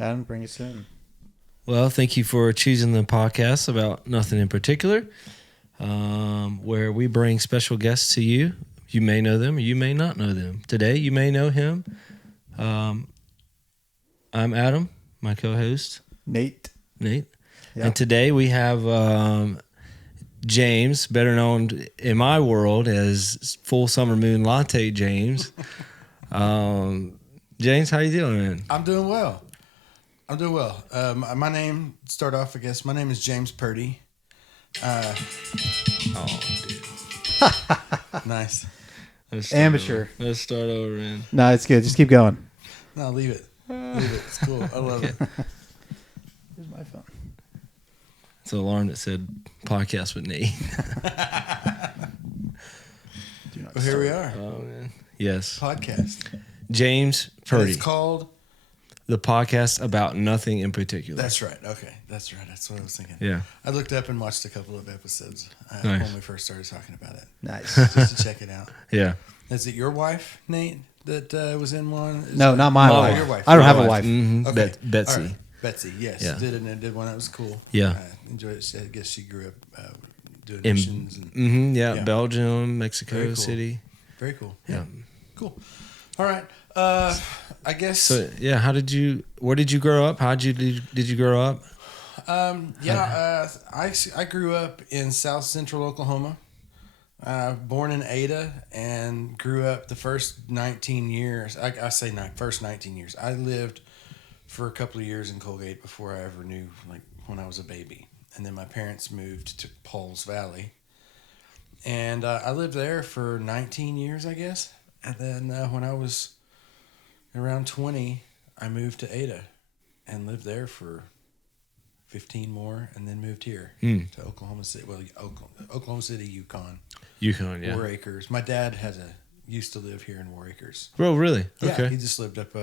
Adam, bring us in. Well, thank you for choosing the podcast about nothing in particular, where we bring special guests to you. You may know them or you may not know them. Today, you may know him. I'm Adam, my co-host. Nate. Yep. And today we have Jamz, better known in my world as Full Summer Moon Latte Jamz. Jamz, how you doing, man? I'm doing well. My name, start off, I guess. My name is Jamz Purdy. Dude. Nice. Amateur. Let's start over, man. No, it's good. Just keep going. No, leave it. It's cool. I love it. Here's my phone. It's an alarm that said podcast with Nate. Well, here we are. Oh, man. Yes. Podcast. Jamz And Purdy. it's called? The podcast about nothing in particular. That's right. Okay. That's right. That's what I was thinking. Yeah. I looked up and watched a couple of episodes Nice. when we first started talking about it. Nice. Just to check it out. Yeah. Is it your wife, Nate, that was in one? No, not my wife. Your wife. I don't have a wife. Mm-hmm. Okay. Betsy. All right. Betsy, yes. Yeah. Did one that was cool. Yeah. Enjoyed it. I guess she grew up doing In- missions. And, Yeah. Yeah. Belgium, Mexico Very cool. City. Very cool. Yeah. Cool. All right. I guess. So yeah, where did you grow up? Did you grow up? I grew up in South Central Oklahoma. Born in Ada and grew up the first 19 years. I say first 19 years. I lived for a couple of years in Colgate before I ever knew, like when I was a baby. And then my parents moved to Pauls Valley. And I lived there for 19 years, I guess. And then when I was around 20, I moved to Ada and lived there for 15 more, and then moved here to Oklahoma City. Well, Oklahoma City, Yukon. Yukon, yeah. War Acres. My dad used to live here in War Acres. Oh, really? Yeah, Okay. he just lived up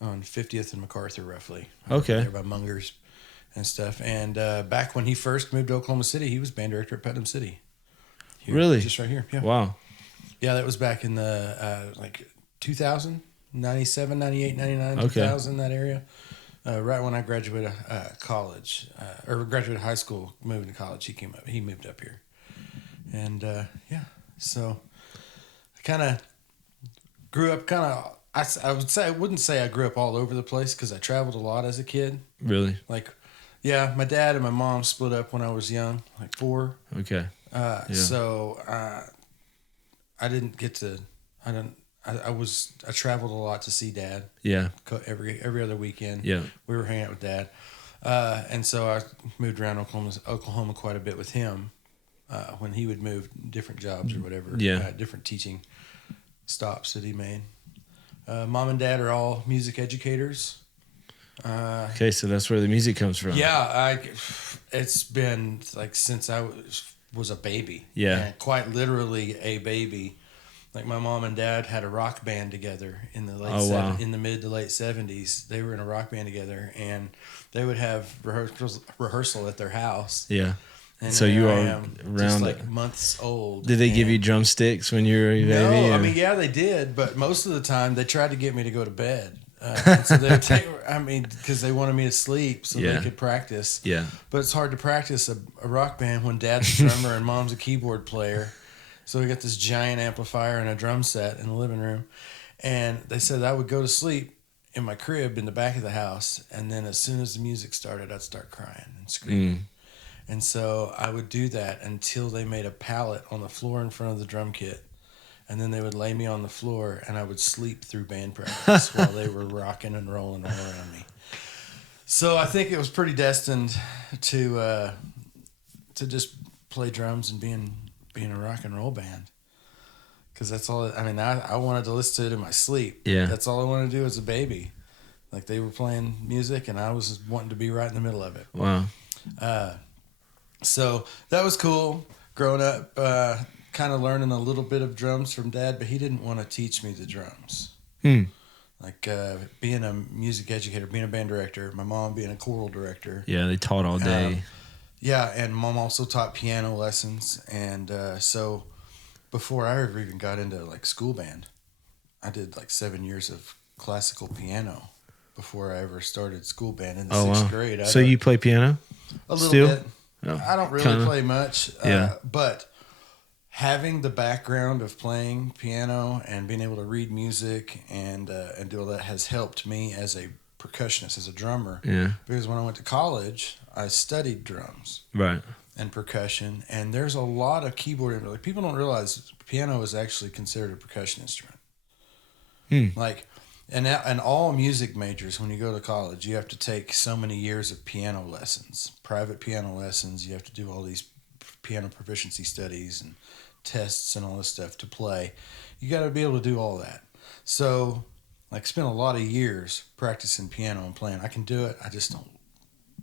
on 50th and MacArthur, roughly. Okay. There by Mungers and stuff. And back when he first moved to Oklahoma City, he was band director at Putnam City. Here, Really? Just right here. Yeah. Wow. Yeah, that was back in the 2000, 97, 98, 99, Okay. 2000, that area. Right when I graduated college, or graduated high school, moving to college, he moved up here. And so I kind of grew up I wouldn't say I grew up all over the place because I traveled a lot as a kid. Really? Like, yeah, my dad and my mom split up when I was young, like 4. Okay. So I didn't get to. I traveled a lot to see Dad. Yeah. Every other weekend. Yeah. We were hanging out with Dad, and so I moved around Oklahoma quite a bit with him. When he would move different jobs or whatever. Yeah. Different teaching stops that he made. Mom and Dad are all music educators. Okay, so that's where the music comes from. Yeah, it's been like since I was a baby. Yeah. And quite literally a baby. Like my mom and dad had a rock band together in the in the mid to late 70s. They were in a rock band together, and they would have rehearsal at their house. Yeah. And so you I are am around just it. like months old. Did they give you drumsticks when you were a baby? No, I or- mean, yeah, they did, but most of the time they tried to get me to go to bed. So they would take, because they wanted me to sleep so Yeah. they could practice. Yeah. But it's hard to practice a rock band when dad's a drummer and mom's a keyboard player. So we got this giant amplifier and a drum set in the living room. And they said I would go to sleep in my crib in the back of the house. And then as soon as the music started, I'd start crying and screaming. And so I would do that until they made a pallet on the floor in front of the drum kit. And then they would lay me on the floor and I would sleep through band practice while they were rocking and rolling all around me. So I think it was pretty destined to just play drums and being a rock and roll band. Because that's all, I wanted to listen to it in my sleep. Yeah. That's all I wanted to do as a baby. Like they were playing music and I was wanting to be right in the middle of it. Wow. So that was cool. Growing up, kind of learning a little bit of drums from Dad, but he didn't want to teach me the drums. Like being a music educator, being a band director, my mom being a choral director. Yeah, they taught all day. Yeah, and Mom also taught piano lessons, and so before I ever even got into like school band, I did like 7 years of classical piano. before I ever started school band in the Oh, sixth wow. grade. So you play piano? A little still? bit. Oh, I don't really kinda. play much. Yeah. But having the background of playing piano and being able to read music and do all that has helped me as a percussionist, as a drummer. Yeah. Because when I went to college, I studied drums Right. and percussion, and there's a lot of keyboard. Like, people don't realize piano is actually considered a percussion instrument. Like, and all music majors, when you go to college, you have to take so many years of piano lessons, private piano lessons. You have to do all these piano proficiency studies and tests and all this stuff to play. You got to be able to do all that. So, like, spent a lot of years practicing piano and playing. I can do it. I just don't.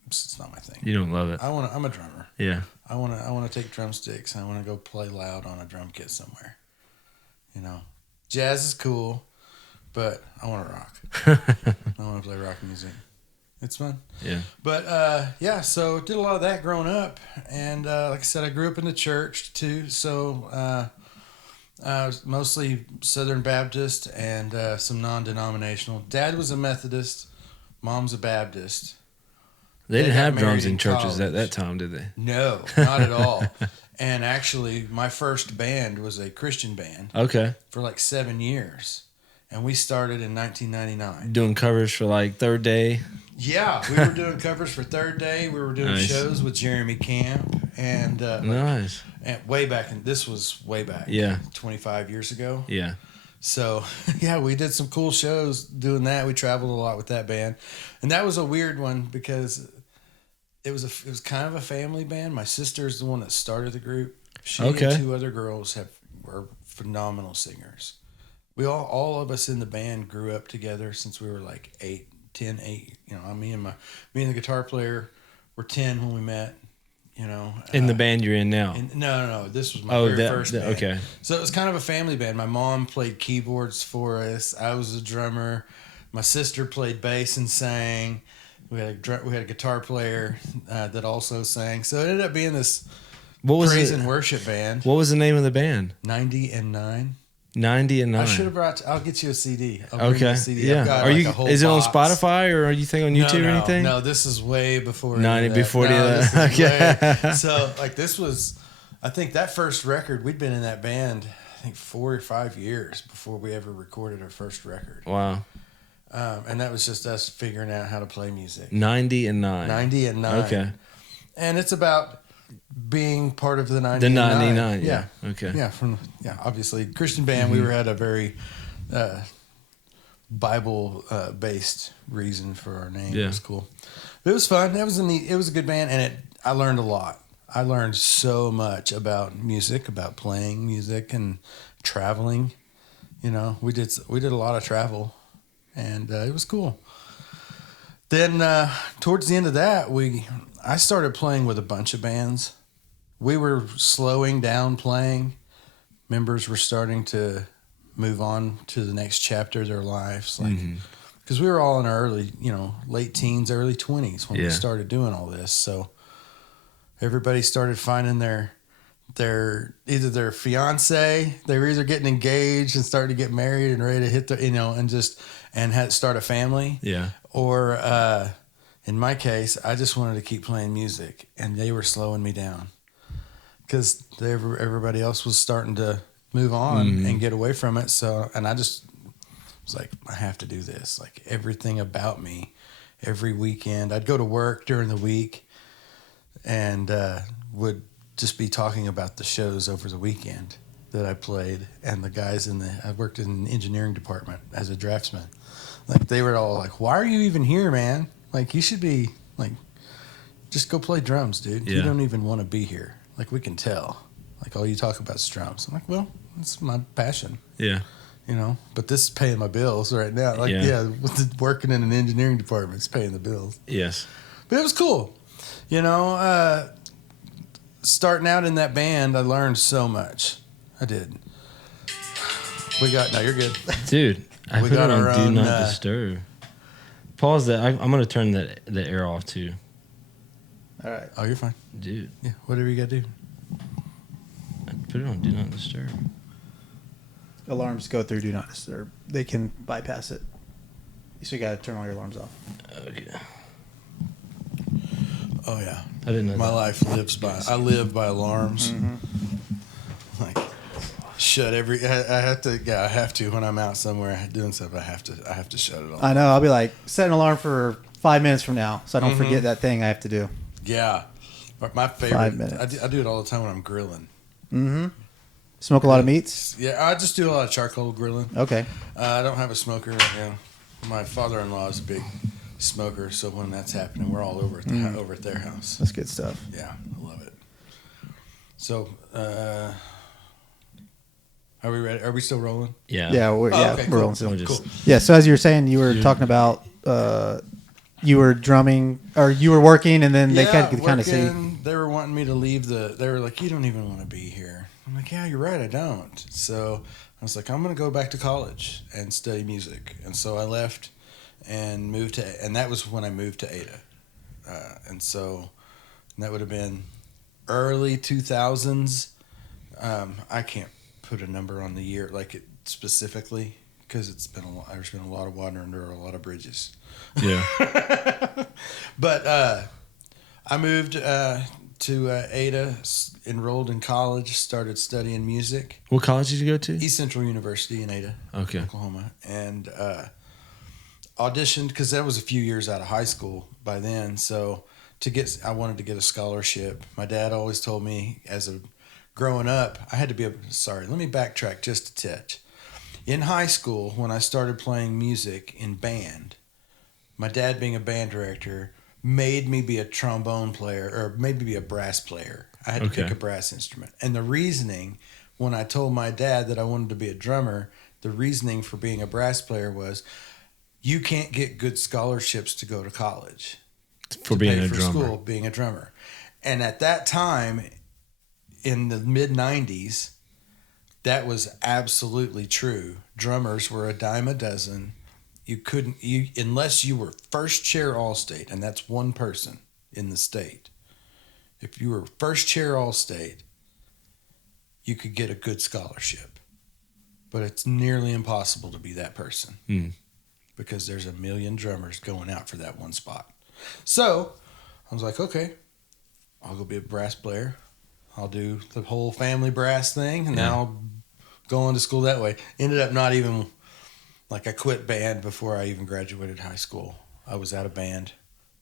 It's not my thing. You don't love it. I'm a drummer. Yeah. I want to take drumsticks. I want to go play loud on a drum kit somewhere. You know, jazz is cool, but I want to rock. I want to play rock music. It's fun. Yeah. But yeah, so did a lot of that growing up, and like I said, I grew up in the church too. So I was mostly Southern Baptist and some non-denominational. Dad was a Methodist. Mom's a Baptist. They didn't got have married drums in in churches at college. that time, did they? No, not at all. And actually, my first band was a Christian band Okay. for like 7 years. And we started in 1999. Doing covers for like Third Day. Yeah, we were doing covers for Third Day. We were doing Nice. shows with Jeremy Camp. And, Nice. and way back, this was way back. Yeah. 25 years ago. Yeah. So, yeah, we did some cool shows doing that. We traveled a lot with that band. And that was a weird one because it was kind of a family band. My sister's the one that started the group. She Okay. and two other girls were phenomenal singers. We all of us in the band grew up together since we were like 8. You know, me and the guitar player were 10 when we met. You know, In the band you're in now. no. This was my very first band. Okay. So it was kind of a family band. My mom played keyboards for us. I was a drummer. My sister played bass and sang. We had a guitar player that also sang. So it ended up being this praise and worship band. What was the name of the band? 90 and 9. 90 and 9. I should have I'll get you a CD. I'll bring you Okay. a CD. Yeah. I've got Are like you? a whole Is it on box. Spotify or are you think on YouTube or anything? No, this is way before 90 any of before that. the- This is okay. way- so like this was, I think that first record, we'd been in that band, I think 4 or 5 years before we ever recorded our first record. Wow. And that was just us figuring out how to play music. 90 and 9. 90 and 9. Okay. And it's about being part of the 90 The and 99. 9. Yeah. Okay. Yeah, obviously Christian band. We had a very Bible based reason for our name. Yeah. It was cool. But it was fun. It was a good band, and I learned a lot. I learned so much about music, about playing music, and traveling. You know, we did a lot of travel, and it was cool. Then towards the end of that, I started playing with a bunch of bands. We were slowing down playing. Members were starting to move on to the next chapter of their lives, like because we were all in our late teens, early 20s when we started doing all this. So everybody started finding their either their fiance, they were either getting engaged and starting to get married and ready to hit and start a family. Yeah. Or in my case, I just wanted to keep playing music, and they were slowing me down because everybody else was starting to move on and get away from it. So, and I just was like, I have to do this. Like everything about me, every weekend, I'd go to work during the week and would just be talking about the shows over the weekend that I played, and the guys I worked in the engineering department as a draftsman. Like they were all like, "Why are you even here, man? Like you should be like, just go play drums, dude. You don't even want to be here. Like we can tell. Like all you talk about is drums." I'm like, "Well, it's my passion." Yeah. You know, but this is paying my bills right now. Like, working in an engineering department is paying the bills. Yes. But it was cool. You know, starting out in that band, I learned so much. I did. No, you're good. Dude, I We put got it on our Do own, Not Disturb. Pause that. I'm going to turn the air off too. All right. Oh, you're fine. Dude, Yeah, whatever you got to do. I put it on Do Not Disturb. Alarms go through Do Not Disturb. They can bypass it So you got to turn all your alarms off. Okay. Oh yeah. I didn't know My that. life lives by. I live by alarms. Like shut every. I have to. Yeah, I have to when I'm out somewhere doing stuff. I have to shut it off. I know. I'll be like, set an alarm for 5 minutes from now, so I don't forget that thing I have to do. Yeah. But my favorite. 5 minutes. I do it all the time when I'm grilling. Mm-hmm. Smoke a lot of meats? Yeah, I just do a lot of charcoal grilling. Okay. I don't have a smoker right now. My father-in-law is a big smoker, so when that's happening, we're all over at over at their house. That's good stuff. Yeah, I love it. So, are we ready? Are we still rolling? Yeah. Yeah, we're okay, cool. rolling still. We'll just- Cool. Yeah, so as you were saying, you were talking about you were drumming, or you were working, and then they kind of see. They were wanting me to leave They were like, "You don't even want to be here." I'm like, "Yeah, you're right. I don't." So I was like, "I'm going to go back to college and study music." And so I left and moved to, and that was when I moved to Ada. And so that would have been early 2000s. I can't put a number on the year like it specifically because it's been a lot. There's been a lot of water under a lot of bridges. Yeah. But I moved to Ada, enrolled in college, started studying music. What college did you go to? East Central University in Ada, Okay. Oklahoma, and auditioned because that was a few years out of high school by then. So I wanted to get a scholarship. My dad always told me growing up, I had to be sorry, let me backtrack just a touch. In high school, when I started playing music in band, my dad being a band director made me be a trombone player or maybe be a brass player. I had to pick a brass instrument. And the reasoning, when I told my dad that I wanted to be a drummer, the reasoning for being a brass player was you can't get good scholarships to go to college. For being a for drummer. School, being a drummer. And at that time, in the mid-90s, that was absolutely true. Drummers were a dime a dozen. You couldn't, unless you were first chair All-State, and that's one person in the state. If you were first chair All-State, you could get a good scholarship. But it's nearly impossible to be that person because there's a million drummers going out for that one spot. So I was like, okay, I'll go be a brass player. I'll do the whole family brass thing, and then I'll go on to school that way. Ended up not even... Like I quit band before I even graduated high school. I was out of band.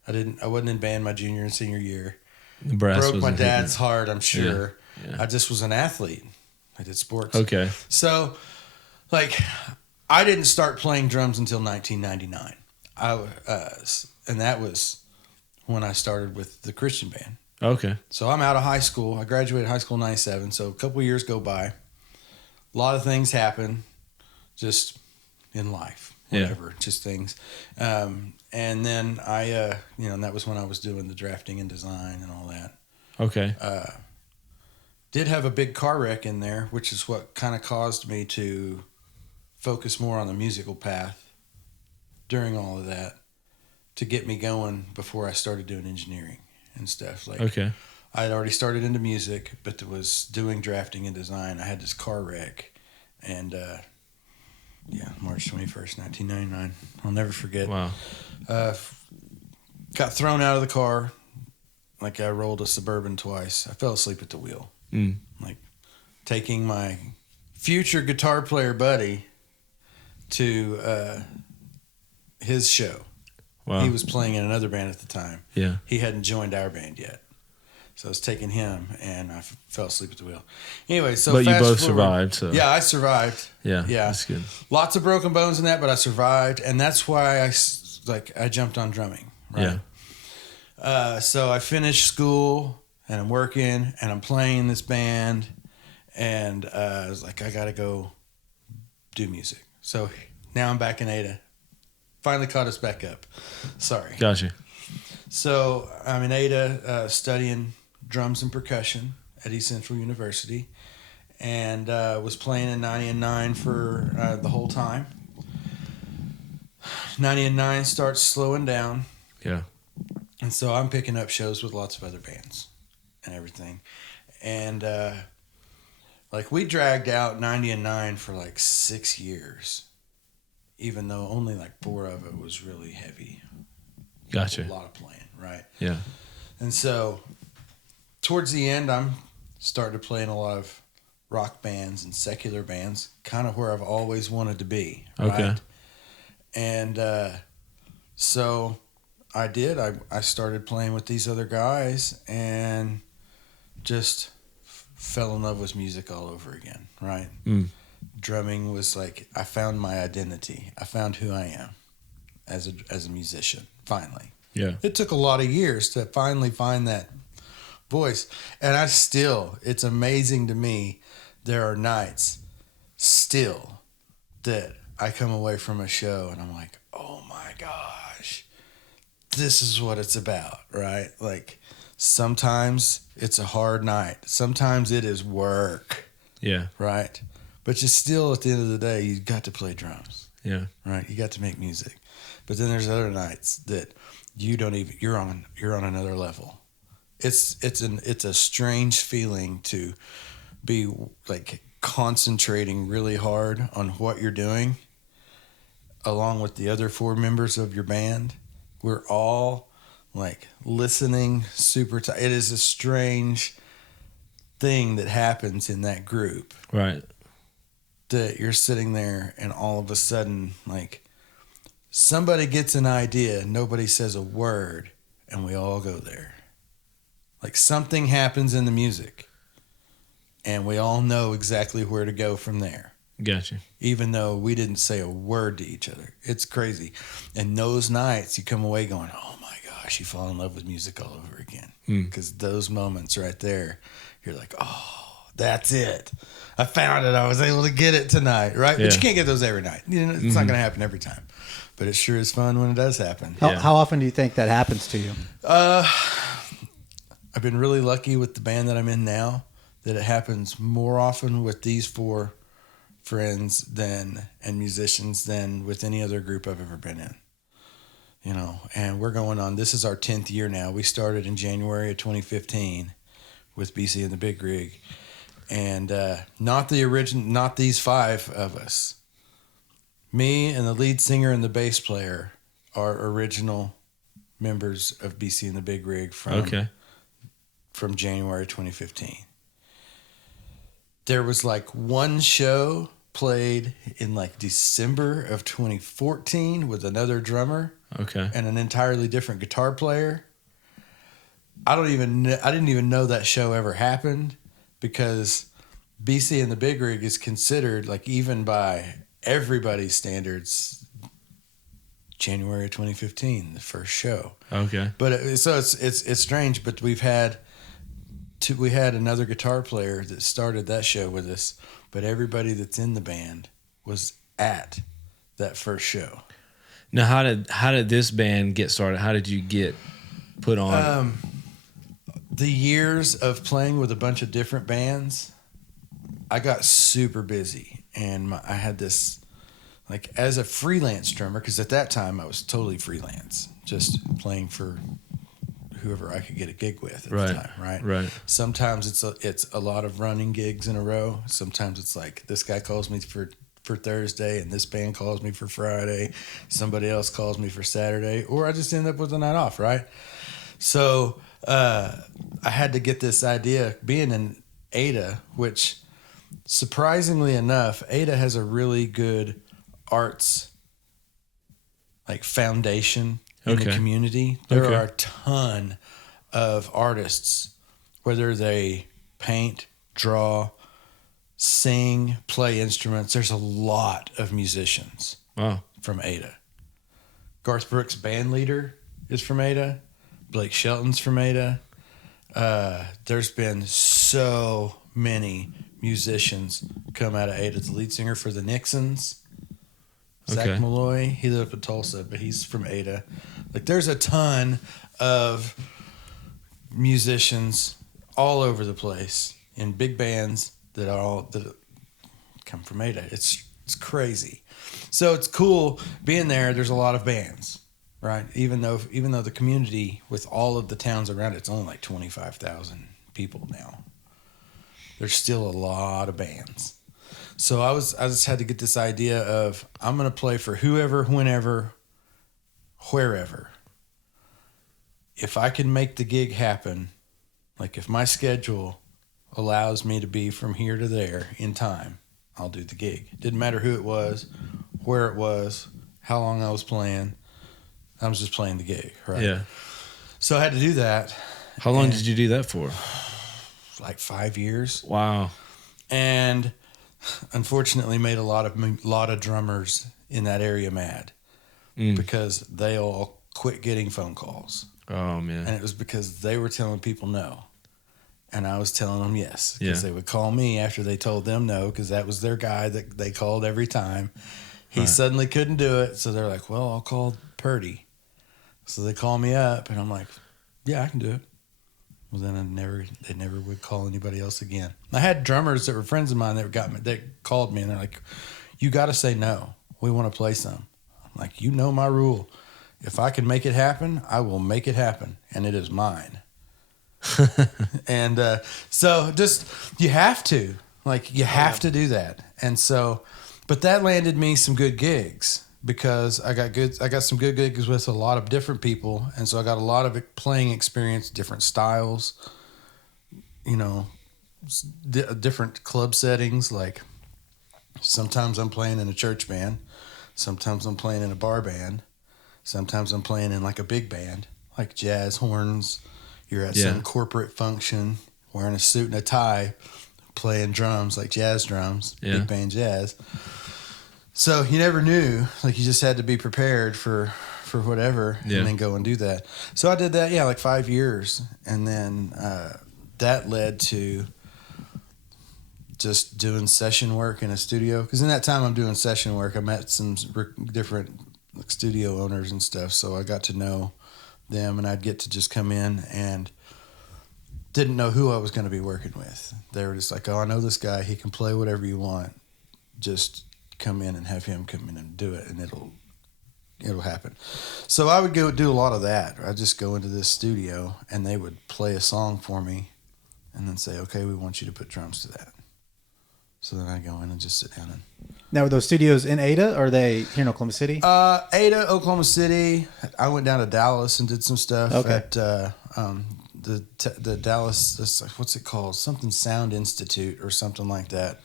I wasn't in band my junior and senior year. The brass Broke my wasn't dad's hitting. heart, I'm sure. Yeah. I just was an athlete. I did sports. Okay. So, like, I didn't start playing drums until 1999. And that was when I started with the Christian band. Okay. So I'm out of high school. I graduated high school in 97. So a couple of years go by. A lot of things happen. Just... in life, whatever, just things. And then and that was when I was doing the drafting and design and all that. Okay. Did have a big car wreck in there, which is what kind of caused me to focus more on the musical path during all of that to get me going before I started doing engineering and stuff. Like, okay. I had already started into music, but was doing drafting and design. I had this car wreck, and March 21st, 1999. I'll never forget. Wow. Got thrown out of the car. Like I rolled a Suburban twice. I fell asleep at the wheel. Like taking my future guitar player buddy to his show. Wow. He was playing in another band at the time. Yeah. He hadn't joined our band yet. So I was taking him, and I fell asleep at the wheel. Anyway, so but you both forward, survived. So yeah, I survived. yeah, Yeah, that's good. Lots of broken bones in that, but I survived, and that's why I jumped on drumming. Right? Yeah. So I finished school, and I'm working, and I'm playing in this band, and I was like, I gotta go do music. So now I'm back in Ada. Finally caught us back up. Sorry. Gotcha. So I'm in Ada studying drums and percussion at East Central University, and was playing in 90 and 9 for the whole time. 90 and 9 starts slowing down. Yeah. And so I'm picking up shows with lots of other bands and everything. And we dragged out 90 and 9 for like 6 years. even though only like 4 of it was really heavy. Gotcha. A lot of playing, right? Yeah. And so towards the end, I'm starting to play in a lot of rock bands and secular bands, kind of where I've always wanted to be. Right? Okay. And so I did. I started playing with these other guys and just fell in love with music all over again, right? Drumming was like, I found my identity. I found who I am as a musician, finally. Yeah. It took a lot of years to finally find that voice. And it's amazing to me, there are nights still that I come away from a show and I'm like, oh my gosh, this is what it's about, right? Like, sometimes it's a hard night. Sometimes it is work. Yeah. Right? But you still, at the end of the day, you got to play drums. Yeah. Right? You got to make music. But then there's other nights that you don't even, you're on another level. It's a strange feeling to be like concentrating really hard on what you're doing along with the other 4 members of your band. We're all like listening super tight. It is a strange thing that happens in that group. Right. That you're sitting there and all of a sudden, like, somebody gets an idea, nobody says a word, and we all go there. Like, something happens in the music, and we all know exactly where to go from there. Gotcha. Even though we didn't say a word to each other. It's crazy. And those nights, you come away going, oh my gosh, you fall in love with music all over again. Because those moments right there, you're like, oh, that's it. I found it. I was able to get it tonight, right? Yeah. But you can't get those every night. You know, it's not going to happen every time. But it sure is fun when it does happen. How often do you think that happens to you? I've been really lucky with the band that I'm in now that it happens more often with these 4 friends and musicians than with any other group I've ever been in. You know, and we're going on, this is our 10th year now. We started in January of 2015 with BC and the Big Rig. And not these 5 of us. Me and the lead singer and the bass player are original members of BC and the Big Rig from January 2015. There was like one show played in like December of 2014 with another drummer and an entirely different guitar player. I didn't even know that show ever happened because BC and the Big Rig is considered, like, even by everybody's standards, January of 2015, the first show. Okay. But it's strange, but we had another guitar player that started that show with us, but everybody that's in the band was at that first show. Now, how did this band get started? How did you get put on? The years of playing with a bunch of different bands, I got super busy, and I had this, like, as a freelance drummer, because at that time I was totally freelance, just playing for whoever I could get a gig with at the time, right? Right. Sometimes it's a lot of running gigs in a row. Sometimes it's like this guy calls me for Thursday and this band calls me for Friday. Somebody else calls me for Saturday, or I just end up with a night off, right? So I had to get this idea, being in Ada, which surprisingly enough, Ada has a really good arts like foundation in the community. There are a ton of artists, whether they paint, draw, sing, play instruments. There's a lot of musicians from Ada. Garth Brooks' band leader is from Ada. Blake Shelton's from Ada. There's been so many musicians come out of Ada. The lead singer for the Nixons, Zach Malloy, he lived in Tulsa, but he's from Ada. Like, there's a ton of musicians all over the place in big bands that come from Ada. It's crazy. So it's cool being there. There's a lot of bands, right? Even though the community with all of the towns around it's only like 25,000 people now. There's still a lot of bands. So I just had to get this idea of I'm going to play for whoever, whenever, wherever. If I can make the gig happen, like if my schedule allows me to be from here to there in time, I'll do the gig. Didn't matter who it was, where it was, how long I was playing. I was just playing the gig, right? Yeah. So I had to do that. How long did you do that for? Like 5 years. Wow. And unfortunately made a lot of drummers in that area mad because they all quit getting phone calls. Oh, man. And it was because they were telling people no. And I was telling them yes. Because they would call me after they told them no, because that was their guy that they called every time. He suddenly couldn't do it. So they're like, well, I'll call Purdy. So they call me up, and I'm like, yeah, I can do it. Well, then they never would call anybody else again. I had drummers that were friends of mine that called me, and they're like, you got to say no. We want to play some. I'm like, you know my rule. If I can make it happen, I will make it happen, and it is mine. And so just, you have to. Like, you have to do that. And so, but that landed me some good gigs. Because I got some good gigs with a lot of different people, and so I got a lot of playing experience, different styles, different club settings. Like sometimes I'm playing in a church band, sometimes I'm playing in a bar band, sometimes I'm playing in like a big band, like jazz horns. You're at some corporate function, wearing a suit and a tie, playing drums like jazz drums, big band jazz. So you never knew, like you just had to be prepared for whatever and then go and do that. So I did that, like 5 years. And then that led to just doing session work in a studio. Because in that time I'm doing session work, I met some different studio owners and stuff. So I got to know them, and I'd get to just come in and didn't know who I was going to be working with. They were just like, oh, I know this guy. He can play whatever you want. Just come in and have him come in and do it, and it'll happen. So I would go do a lot of that. I'd just go into this studio, and they would play a song for me and then say, okay, we want you to put drums to that. So then I go in and just sit down. And now, are those studios in Ada, or are they here in Oklahoma City? Ada, Oklahoma City. I went down to Dallas and did some stuff at the Dallas, what's it called? Something Sound Institute or something like that.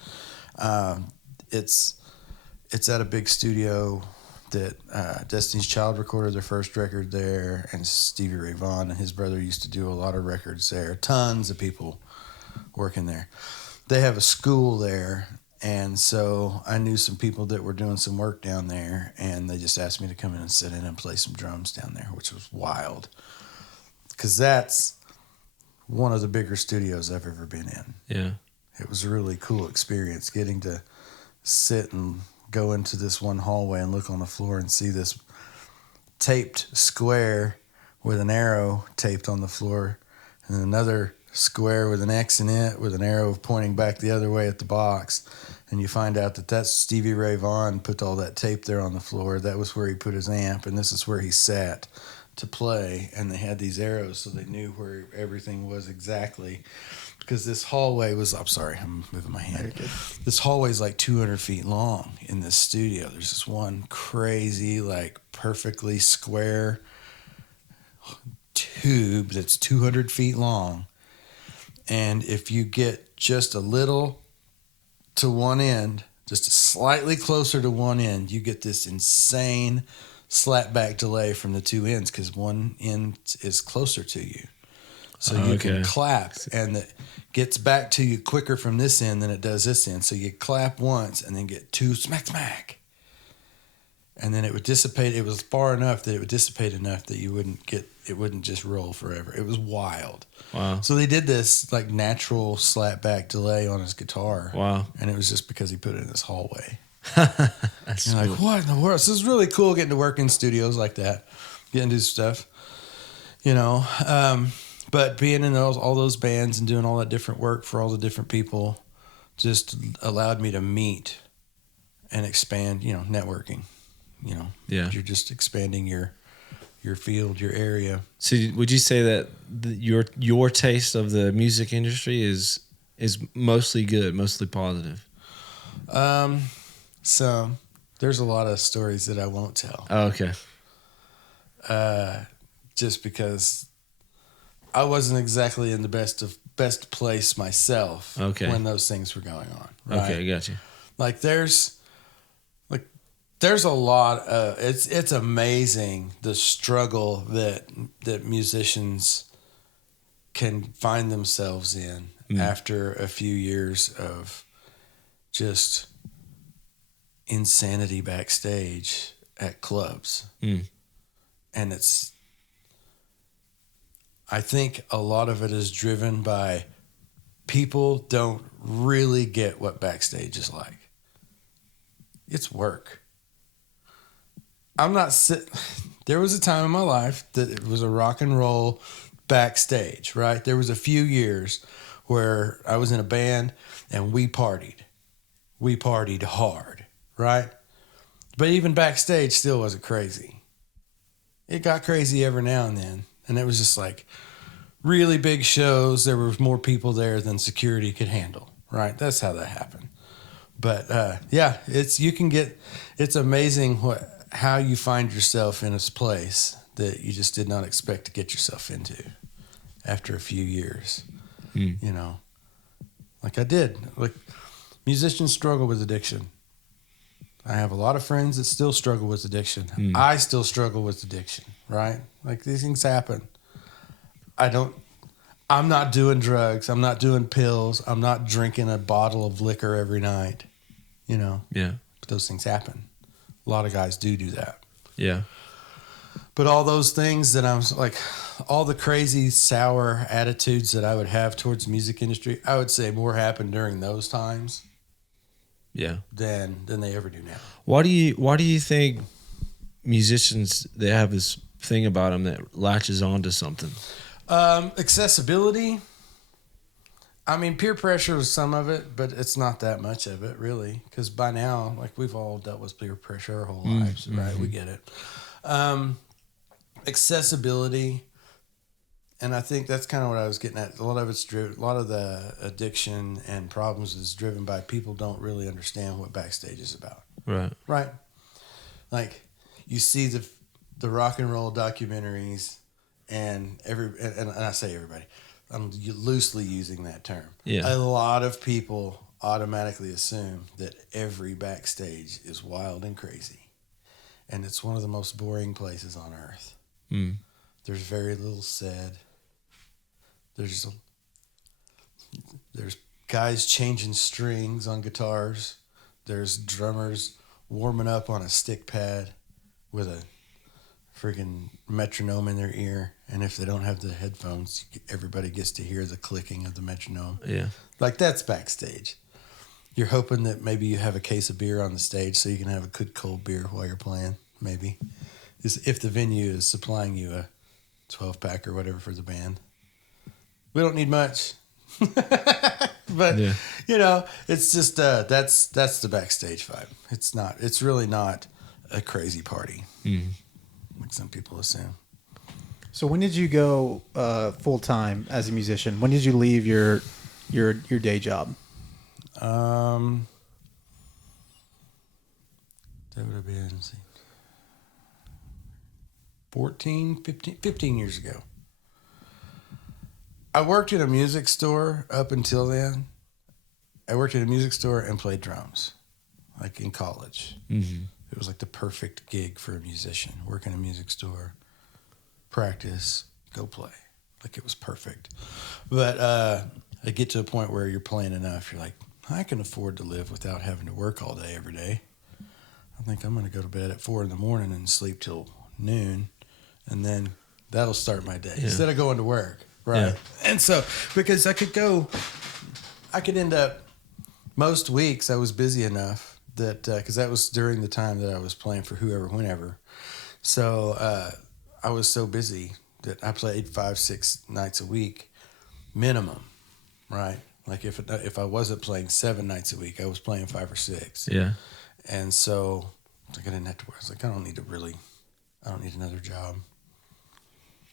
It's at a big studio that Destiny's Child recorded their first record there, and Stevie Ray Vaughan and his brother used to do a lot of records there. Tons of people working there. They have a school there, and so I knew some people that were doing some work down there, and they just asked me to come in and sit in and play some drums down there, which was wild. Because that's one of the bigger studios I've ever been in. Yeah. It was a really cool experience getting to sit and go into this one hallway and look on the floor and see this taped square with an arrow taped on the floor, and another square with an X in it with an arrow pointing back the other way at the box. And you find out that that's Stevie Ray Vaughan put all that tape there on the floor. That was where he put his amp, and this is where he sat to play. And they had these arrows so they knew where everything was exactly. Because this hallway was, I'm sorry, I'm moving my hand. This hallway is like 200 feet long in this studio. There's this one crazy, like perfectly square tube that's 200 feet long. And if you get just a little to one end, just slightly closer to one end, you get this insane slapback delay from the two ends because one end is closer to you. So you can clap, and it gets back to you quicker from this end than it does this end. So you clap once and then get two smack, smack. And then it would dissipate. It was far enough that it would dissipate enough that you it wouldn't just roll forever. It was wild. Wow. So they did this like natural slapback delay on his guitar. Wow. And it was just because he put it in this hallway. That's cool. Like, what in the world? So it's really cool getting to work in studios like that, getting to do stuff, But being in all those bands and doing all that different work for all the different people just allowed me to meet and expand, networking. Yeah. You're just expanding your field, your area. So would you say that your taste of the music industry is mostly good, mostly positive? So there's a lot of stories that I won't tell. Oh, okay. Just because I wasn't exactly in the best place myself when those things were going on. Right? Okay, I got you. Like there's a lot of it's amazing the struggle that musicians can find themselves in after a few years of just insanity backstage at clubs. And I think a lot of it is driven by people don't really get what backstage is like. It's work. There was a time in my life that it was a rock and roll backstage, right? There was a few years where I was in a band and we partied. We partied hard, right? But even backstage still wasn't crazy. It got crazy every now and then. And it was just like really big shows. There were more people there than security could handle, right? That's how that happened. But yeah, it's amazing how you find yourself in a place that you just did not expect to get yourself into after a few years. You know, like I did. Like musicians struggle with addiction. I have a lot of friends that still struggle with addiction. I still struggle with addiction, right? Like these things happen. I'm not doing drugs. I'm not doing pills. I'm not drinking a bottle of liquor every night, you know? Yeah. But those things happen. A lot of guys do that. Yeah. But all those things that I'm like, all the crazy sour attitudes that I would have towards the music industry, I would say more happened during those times. Yeah. Than they ever do now. Why do you think musicians, they have this thing about them that latches onto something? Accessibility. I mean, peer pressure is some of it, but it's not that much of it, really. Because by now, like, we've all dealt with peer pressure our whole lives, right? We get it. Accessibility, and I think that's kind of what I was getting at. A lot of the addiction and problems is driven by people don't really understand what backstage is about. Right. Right. Like, you see the rock and roll documentaries, and I say everybody, I'm loosely using that term. Yeah. A lot of people automatically assume that every backstage is wild and crazy, and it's one of the most boring places on earth. There's very little said. There's guys changing strings on guitars. There's drummers warming up on a stick pad with a freaking metronome in their ear, and if they don't have the headphones, everybody gets to hear the clicking of the metronome. Yeah. Like, that's backstage. You're hoping that maybe you have a case of beer on the stage so you can have a good cold beer while you're playing, maybe. If the venue is supplying you a 12-pack or whatever for the band. We don't need much. But, you know, it's just, that's the backstage vibe. It's really not a crazy party. Like some people assume. So when did you go full time as a musician? When did you leave your day job? That would have been 15 years ago. I worked in a music store up until then. I worked in a music store and played drums, like in college. It was like the perfect gig for a musician. Work in a music store, practice, go play. Like, it was perfect. But I get to a point where you're playing enough. You're like, I can afford to live without having to work all day every day. I think I'm going to go to bed at 4 a.m. and sleep till noon, and then that'll start my day instead of going to work. Right. Yeah. And so, because I could end up, most weeks I was busy enough that, because that was during the time that I was playing for whoever, whenever. So I was so busy that I played 5-6 nights a week minimum, right? Like if I wasn't playing 7 nights a week, I was playing 5 or 6. Yeah. And so like I didn't have to work. I was like, I don't need another job.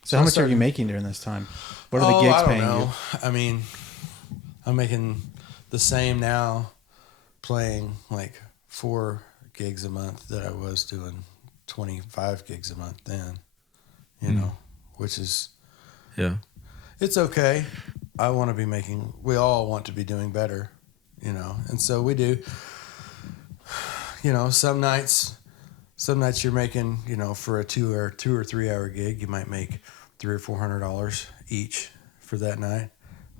So how much are you making during this time? What are the gigs paying you? I mean, I'm making the same now playing like 4 gigs a month that I was doing 25 gigs a month then, you know, which is, Yeah. it's okay. We all want to be doing better, you know, and so we do. You know, some nights you're making, you know, for a 2 or 3 hour gig, you might make $300 or $400 each for that night.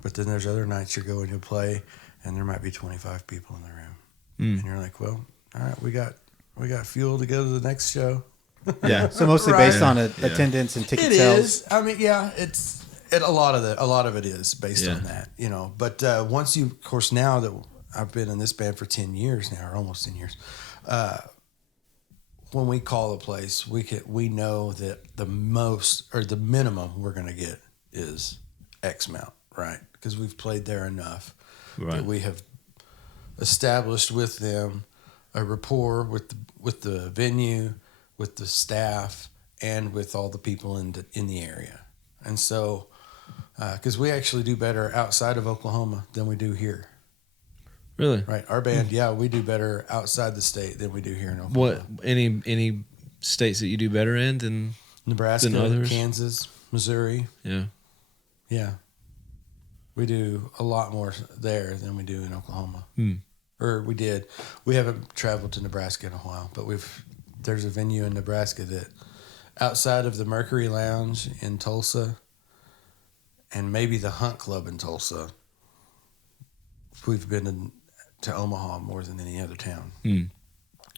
But then there's other nights you're going to play, and there might be 25 people in the room, and you're like, well, all right, we got fuel to go to the next show. Yeah. So mostly Right. based on attendance and ticket It sales. is. I mean, yeah, a lot of it is based on that, you know. But once you, of course, now that I've been in this band for 10 years now, or almost 10 years, when we call a place, we know that the most or the minimum we're going to get is X amount, right? Because we've played there enough that we have established with them a rapport with the venue, with the staff, and with all the people in the area. And so, because we actually do better outside of Oklahoma than we do here. Really? Right. Our band, we do better outside the state than we do here in Oklahoma. What any states that you do better in than Nebraska, than others? Kansas, Missouri. Yeah. Yeah. We do a lot more there than we do in Oklahoma. Or we did. We haven't traveled to Nebraska in a while, but there's a venue in Nebraska that outside of the Mercury Lounge in Tulsa and maybe the Hunt Club in Tulsa, we've been to Omaha more than any other town.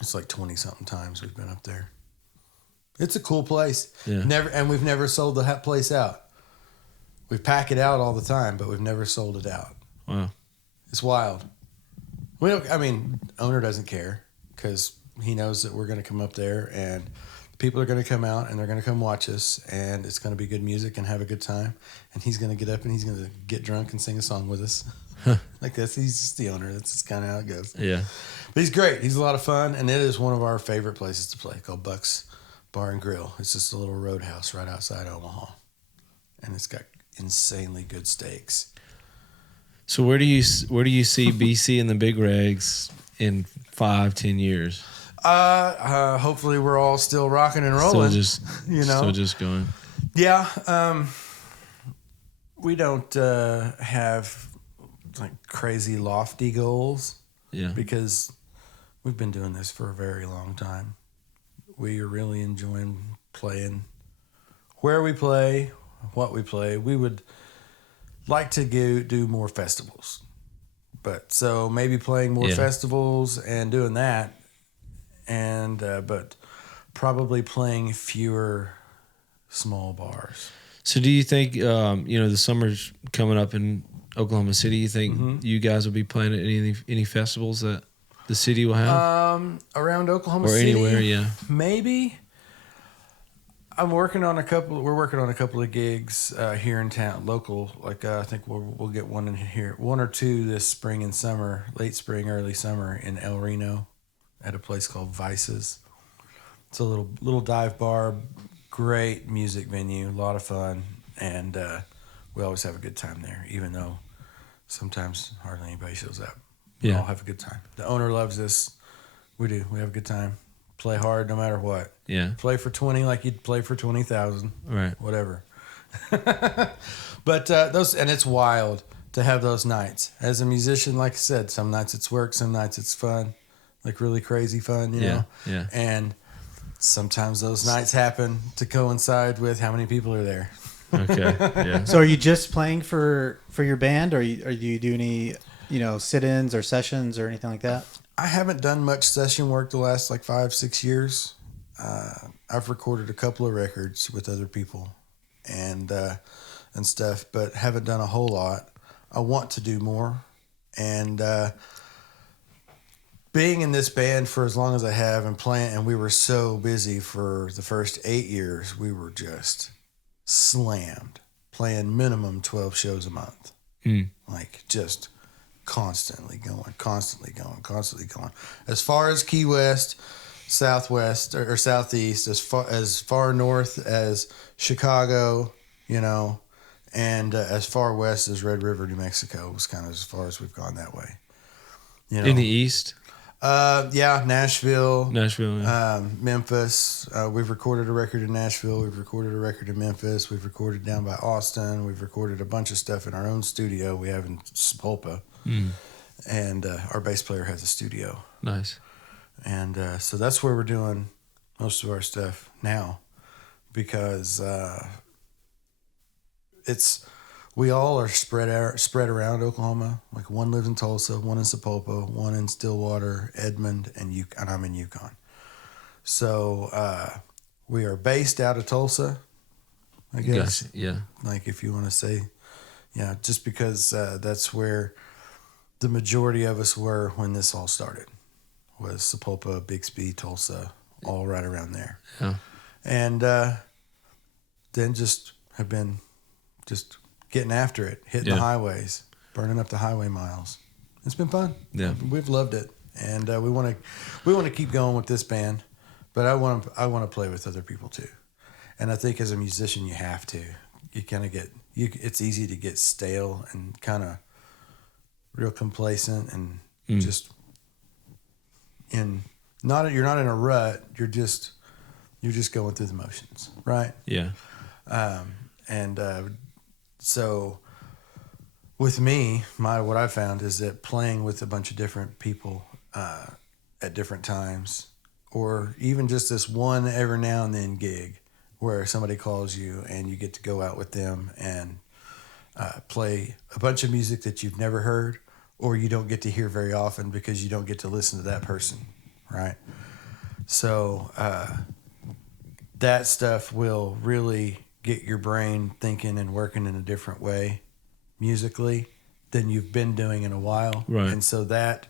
It's like 20-something times we've been up there. It's a cool place. Yeah. We've never sold the place out. We pack it out all the time, but we've never sold it out. Wow. It's wild. Owner doesn't care because he knows that we're going to come up there and people are going to come out and they're going to come watch us and it's going to be good music and have a good time. And he's going to get up and he's going to get drunk and sing a song with us. Like this. He's just the owner. That's just kind of how it goes. Yeah. But he's great. He's a lot of fun. And it is one of our favorite places to play, called Buck's Bar and Grill. It's just a little roadhouse right outside Omaha. And it's got insanely good steaks. So where do you see BC and the Big Regs in 5-10 years? Hopefully we're all still rocking and rolling. Still just going. Yeah. We don't have like crazy lofty goals. Yeah. Because we've been doing this for a very long time. We are really enjoying playing where we play, what we play. We would like to do more festivals. So maybe playing more festivals and doing that, and but probably playing fewer small bars. So do you think, the summer's coming up in Oklahoma City, you think you guys will be playing at any festivals that the city will have? Around Oklahoma or City? Or anywhere, yeah. Maybe. We're working on a couple of gigs here in town, local. Like I think we'll get one in here, 1 or 2 this spring and summer, late spring, early summer in El Reno, at a place called Vices. It's a little dive bar, great music venue, a lot of fun, and we always have a good time there, even though sometimes hardly anybody shows up. We all have a good time. The owner loves us. We do. We have a good time. Play hard no matter what. Yeah. Play for 20 like you'd play for 20,000. Right. Whatever. But and it's wild to have those nights. As a musician, like I said, some nights it's work, some nights it's fun, like really crazy fun, you know? Yeah. And sometimes those nights happen to coincide with how many people are there. Okay. Yeah. So are you just playing for your band, or do you do any, sit-ins or sessions or anything like that? I haven't done much session work the last 5-6 years. I've recorded a couple of records with other people and stuff, but haven't done a whole lot. I want to do more, and being in this band for as long as I have and playing, and we were so busy for the first 8 years, we were just slammed, playing minimum 12 shows a month, just constantly going. As far as Key West, Southwest or Southeast, as far north as Chicago, and as far west as Red River, New Mexico was kind of as far as we've gone that way. You know, In the East, yeah, Nashville, yeah. Memphis. We've recorded a record in Nashville. We've recorded a record in Memphis. We've recorded down by Austin. We've recorded a bunch of stuff in our own studio. We have in Sepulpa, and our bass player has a studio. Nice. And so that's where we're doing most of our stuff now, because we all are spread around Oklahoma. Like one lives in Tulsa, one in Sapulpa, one in Stillwater, Edmond, and I'm in Yukon. So we are based out of Tulsa, I guess. Gotcha. Yeah. Like if you want to say, yeah, just because that's where the majority of us were when this all started. Was Sapulpa, Bixby, Tulsa, all right around there. Yeah. And then just have been just getting after it, hitting the highways, burning up the highway miles. It's been fun. Yeah. We've loved it. And we want to keep going with this band, but I want to play with other people too. And I think as a musician you have to. You kind of it's easy to get stale and kind of real complacent and just you're not in a rut. You're just going through the motions, right? Yeah. So with me, what I found is that playing with a bunch of different people at different times, or even just this one every now and then gig where somebody calls you and you get to go out with them and play a bunch of music that you've never heard, or you don't get to hear very often because you don't get to listen to that person, right? So that stuff will really get your brain thinking and working in a different way musically than you've been doing in a while. Right. And so that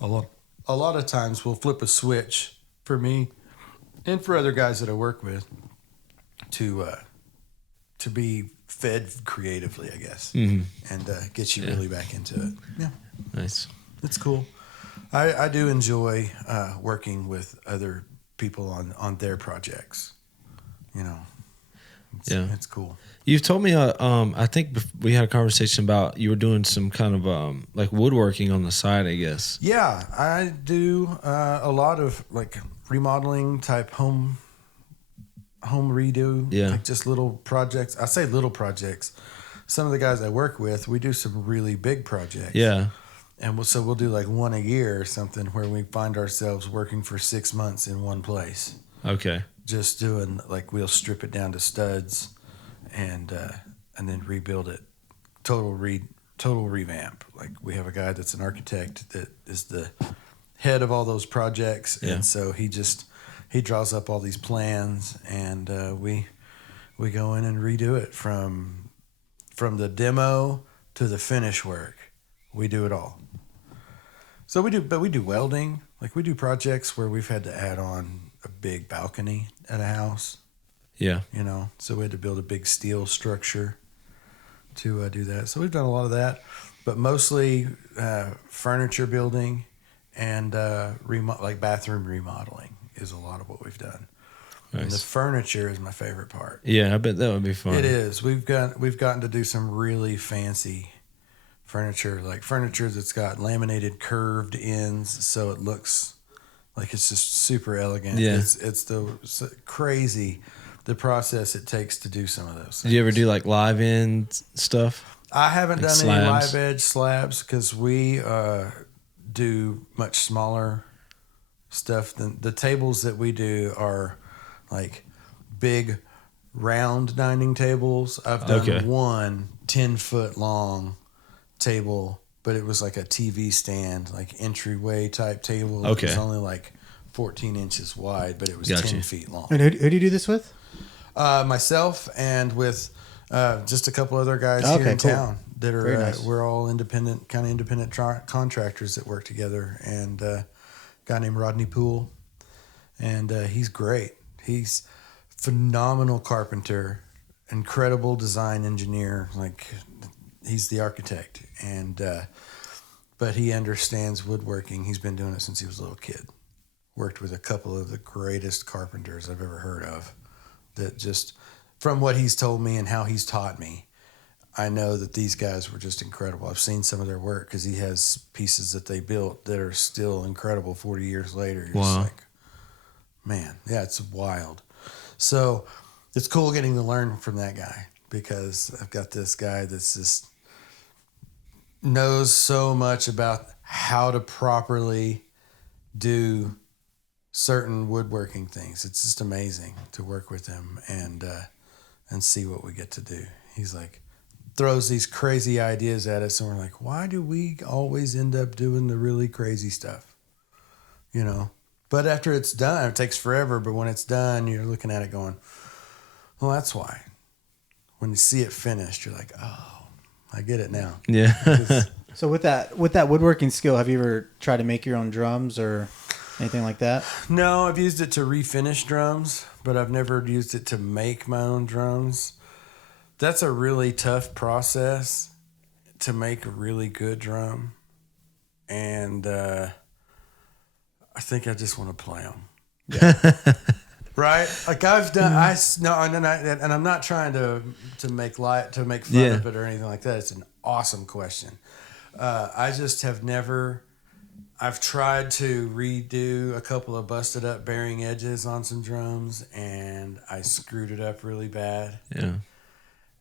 a lot of times will flip a switch for me and for other guys that I work with to be fed creatively, I guess, and get you really back into it. Yeah. Nice. It's cool. I do enjoy working with other people on their projects. You know, it's cool. You've told me, I think we had a conversation about you were doing some kind of like woodworking on the side, I guess. Yeah, I do a lot of like remodeling type home redo. Yeah. Like just little projects. I say little projects. Some of the guys I work with, we do some really big projects. Yeah. And we'll do like one a year or something where we find ourselves working for 6 months in one place. Okay. Just doing like we'll strip it down to studs and then rebuild it. Total revamp. Like we have a guy that's an architect that is the head of all those projects. Yeah. And so he draws up all these plans and we go in and redo it from the demo to the finish work. We do it all. So we do welding. Like we do projects where we've had to add on a big balcony at a house. Yeah. You know, so we had to build a big steel structure to do that. So we've done a lot of that, but mostly furniture building and like bathroom remodeling is a lot of what we've done. Nice. And the furniture is my favorite part. Yeah, I bet that would be fun. It is. We've gotten to do some really fancy furniture, like furniture that's got laminated curved ends, so it looks like it's just super elegant. Yeah. It's crazy the process it takes to do some of those things. Did you ever do like live end stuff? I haven't like done slabs? any live edge slabs because we do much smaller stuff than the tables that we do are like big round dining tables. I've done one 10-foot long table, but it was like a TV stand, like entryway type table. Okay. It was only like 14 inches wide, but it was Gotcha. 10 feet long. And who do you do this with? Myself and with just a couple other guys Okay, here in cool. town that are Very nice. we're all independent contractors that work together, and a guy named Rodney Poole, and he's great. He's phenomenal carpenter, incredible design engineer. Like he's the architect, and but he understands woodworking. He's been doing it since he was a little kid. Worked with a couple of the greatest carpenters I've ever heard of. That just from what he's told me and how he's taught me, I know that these guys were just incredible. I've seen some of their work because he has pieces that they built that are still incredible 40 years later. You're just like, man, yeah, it's wild. So it's cool getting to learn from that guy because I've got this guy that's just knows so much about how to properly do certain woodworking things. It's just amazing to work with him and see what we get to do. He's like, throws these crazy ideas at us and we're like, why do we always end up doing the really crazy stuff? You know? But after it's done, it takes forever, but when it's done, you're looking at it going, well, that's why. When you see it finished, you're like, oh, I get it now. Yeah. So with that woodworking skill, have you ever tried to make your own drums or anything like that? No, I've used it to refinish drums, but I've never used it to make my own drums. That's a really tough process to make a really good drum. And I think I just want to play them. Yeah. Right? Like I've done, and I'm not trying to make fun of it or anything like that. It's an awesome question. I just have never. I've tried to redo a couple of busted up bearing edges on some drums, and I screwed it up really bad. Yeah.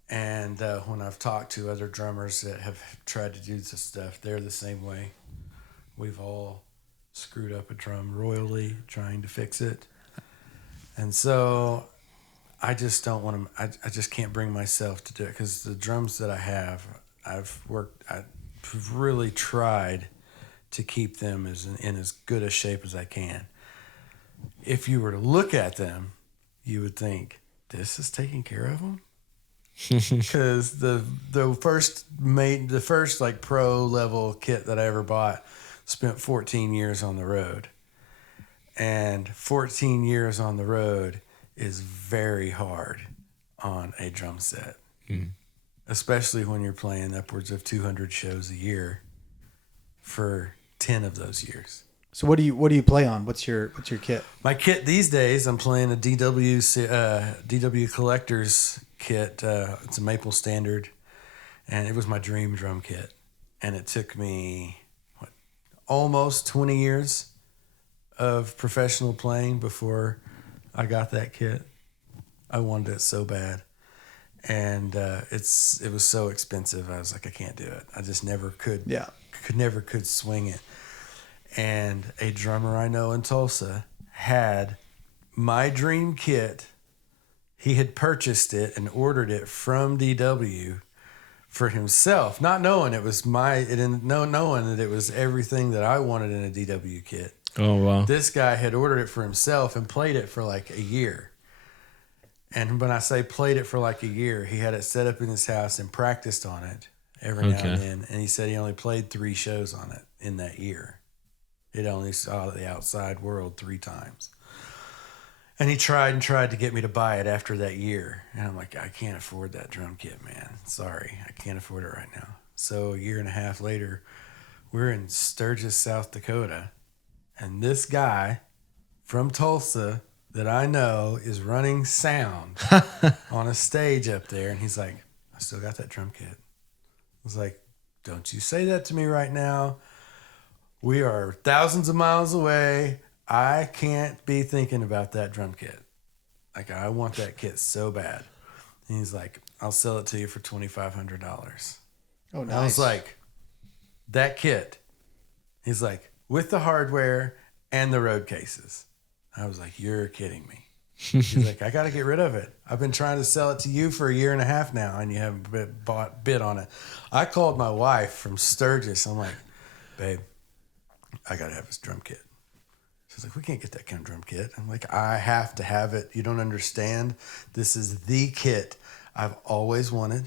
And when I've talked to other drummers that have tried to do this stuff, they're the same way. We've all screwed up a drum royally trying to fix it. And so I just don't want to, I just can't bring myself to do it because the drums that I have, I've really tried to keep them in as good a shape as I can. If you were to look at them, you would think, this is taking care of them? Because the first like pro level kit that I ever bought spent 14 years on the road, and 14 years on the road is very hard on a drum set, especially when you're playing upwards of 200 shows a year for 10 of those years. So what do you play on? What's your kit? My kit these days, I'm playing a DW Collector's kit. It's a Maple Standard, and it was my dream drum kit. And it took me almost 20 years of professional playing before I got that kit. I wanted it so bad, and it was so expensive. I was like, I can't do it. I just never could. Yeah, never could swing it. And a drummer I know in Tulsa had my dream kit. He had purchased it and ordered it from DW for himself, not knowing it was knowing that it was everything that I wanted in a DW kit. Oh, wow. This guy had ordered it for himself and played it for like a year. And when I say played it for like a year, he had it set up in his house and practiced on it every now and then. And he said he only played 3 shows on it in that year. It only saw the outside world 3 times. And he tried to get me to buy it after that year. And I'm like, I can't afford that drum kit, man. Sorry, I can't afford it right now. So a year and a half later, we're in Sturgis, South Dakota. And this guy from Tulsa that I know is running sound on a stage up there. And he's like, I still got that drum kit. I was like, don't you say that to me right now. We are thousands of miles away. I can't be thinking about that drum kit. Like, I want that kit so bad. And he's like, I'll sell it to you for $2,500. Oh, nice. I was like, that kit. He's like, with the hardware and the road cases. I was like, you're kidding me. He's like, I got to get rid of it. I've been trying to sell it to you for a year and a half now, and you haven't bid on it. I called my wife from Sturgis. I'm like, babe, I got to have this drum kit. She's like, we can't get that kind of drum kit. I'm like, I have to have it. You don't understand. This is the kit I've always wanted.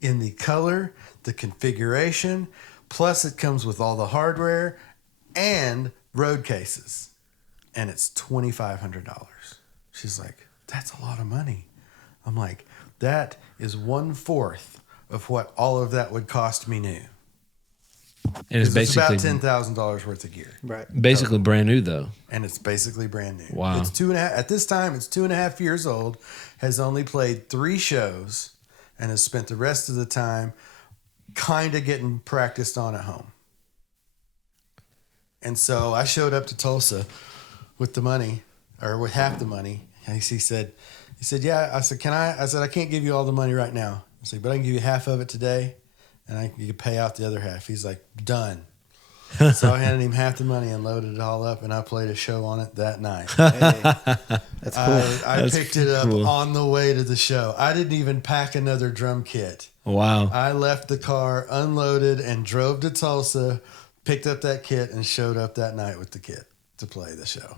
In the color, the configuration, plus it comes with all the hardware and road cases. And it's $2,500. She's like, that's a lot of money. I'm like, that is 1/4 of what all of that would cost me new. And it's basically about $10,000 worth of gear. Right. Basically brand new though. And it's basically brand new. Wow. It's 2.5. At this time, it's 2.5 years old. Has only played 3 shows, and has spent the rest of the time kind of getting practiced on at home. And so I showed up to Tulsa with the money, or with half the money. And he said, yeah. I said, can I? I said, I can't give you all the money right now. I said, but I can give you half of it today, and you can pay out the other half. He's like, done. So I handed him half the money and loaded it all up, and I played a show on it that night. Hey, that's cool. I picked it up on the way to the show. I didn't even pack another drum kit. Wow. I left the car, unloaded, and drove to Tulsa, picked up that kit, and showed up that night with the kit to play the show.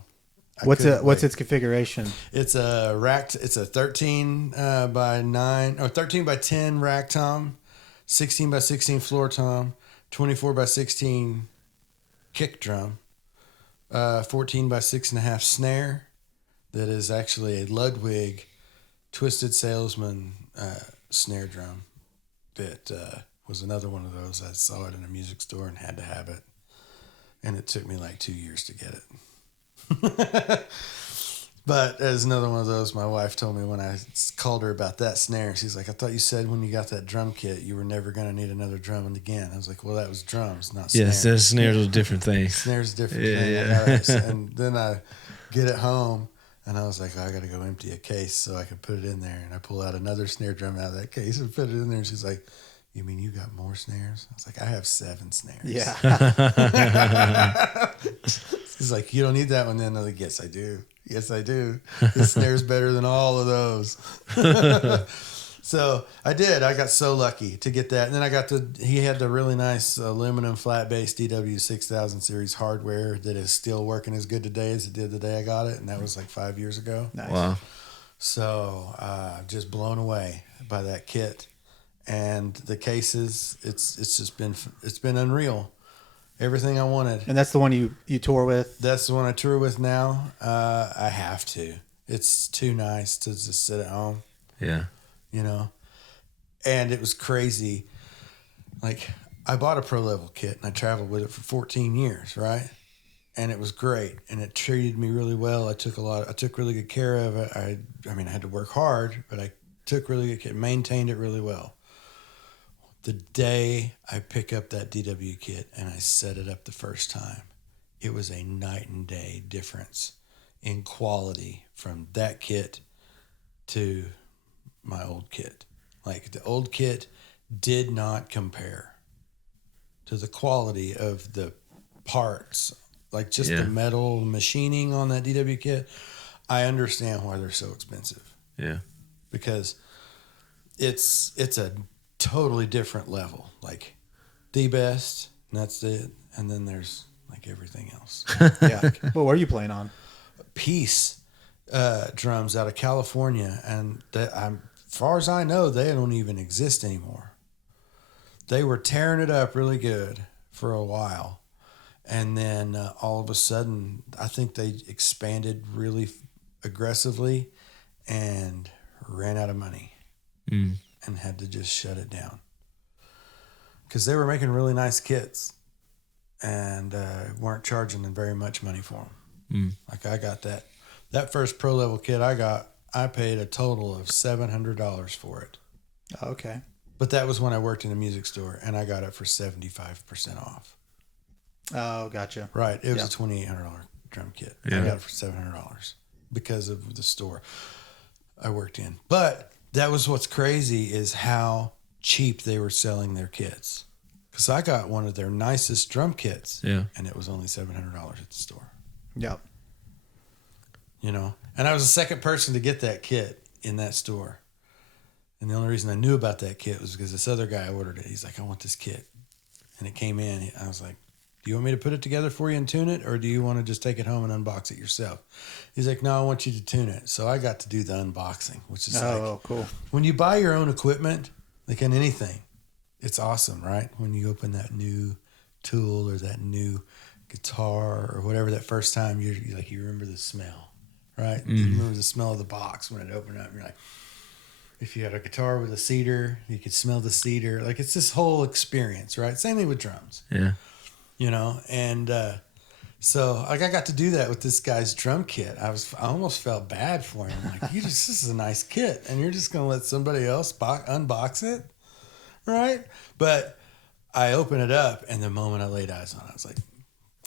What's its configuration? It's a racked. It's a 13 by 9 or 13 by 10 rack tom, 16 by 16 floor tom, 24 by 16 kick drum, 14 by 6.5 snare. That is actually a Ludwig Twisted Salesman snare drum. That was another one of those. I saw it in a music store and had to have it, and it took me like 2 years to get it. But as another one of those, my wife told me when I called her about that snare, she's like, I thought you said when you got that drum kit, you were never going to need another drum again. I was like, well, that was drums, not snares. Yes, snares are a different thing. Snares a different thing. Yeah. And then I get it home, and I was like, I got to go empty a case so I could put it in there. And I pull out another snare drum out of that case and put it in there. And she's like, you mean you got more snares? I was like, I have 7 snares. Yeah. She's like, you don't need that one then? I'm like, yes, I do. Yes, I do. This snare's better than all of those. So I did. I got so lucky to get that. And then he had the really nice aluminum flat bass DW 6000 series hardware that is still working as good today as it did the day I got it. And that was like 5 years ago. Nice. Wow. So just blown away by that kit. And the cases, it's been unreal. Everything I wanted. And that's the one you tour with? That's the one I tour with now. I have to. It's too nice to just sit at home. Yeah. You know? And it was crazy. Like, I bought a pro level kit and I traveled with it for 14 years, right? And it was great. And it treated me really well. I took really good care of it. I had to work hard, but I took really good care, maintained it really well. The day I pick up that DW kit and I set it up the first time, it was a night and day difference in quality from that kit to my old kit. Like, the old kit did not compare to the quality of the parts, like just the metal machining on that DW kit. I understand why they're so expensive. Yeah. Because it's a totally different level. Like, the best, and that's it. And then there's like everything else. Yeah. What were you playing on? Peace drums out of California, and as far as I know, they don't even exist anymore. They were tearing it up really good for a while, and then all of a sudden, I think they expanded really aggressively and ran out of money. And had to just shut it down because they were making really nice kits and weren't charging them very much money for them. Like, I got that first pro level kit I paid a total of $700 for it. Oh, okay. But that was when I worked in a music store, and I got it for 75% off. Oh, gotcha. Right. It was a $2,800 drum kit. Yeah. I got it for $700 because of the store I worked in. But that was what's crazy, is how cheap they were selling their kits. Because I got one of their nicest drum kits, and it was only $700 at the store. Yep. You know? And I was the second person to get that kit in that store. And the only reason I knew about that kit was because this other guy ordered it. He's like, I want this kit. And it came in. I was like, do you want me to put it together for you and tune it, or do you want to just take it home and unbox it yourself? He's like, no, I want you to tune it. So I got to do the unboxing, which is cool. When you buy your own equipment, like in anything, it's awesome, right? When you open that new tool or that new guitar or whatever, that first time, you remember the smell, right? You remember the smell of the box when it opened up. You're like, if you had a guitar with a cedar, you could smell the cedar. Like, it's this whole experience, right? Same thing with drums. Yeah. You know, and So like I got to do that with this guy's drum kit. I almost felt bad for him. Like this is a nice kit, and you're just gonna let somebody else unbox it, right? But I opened it up, and the moment I laid eyes on it, I was like,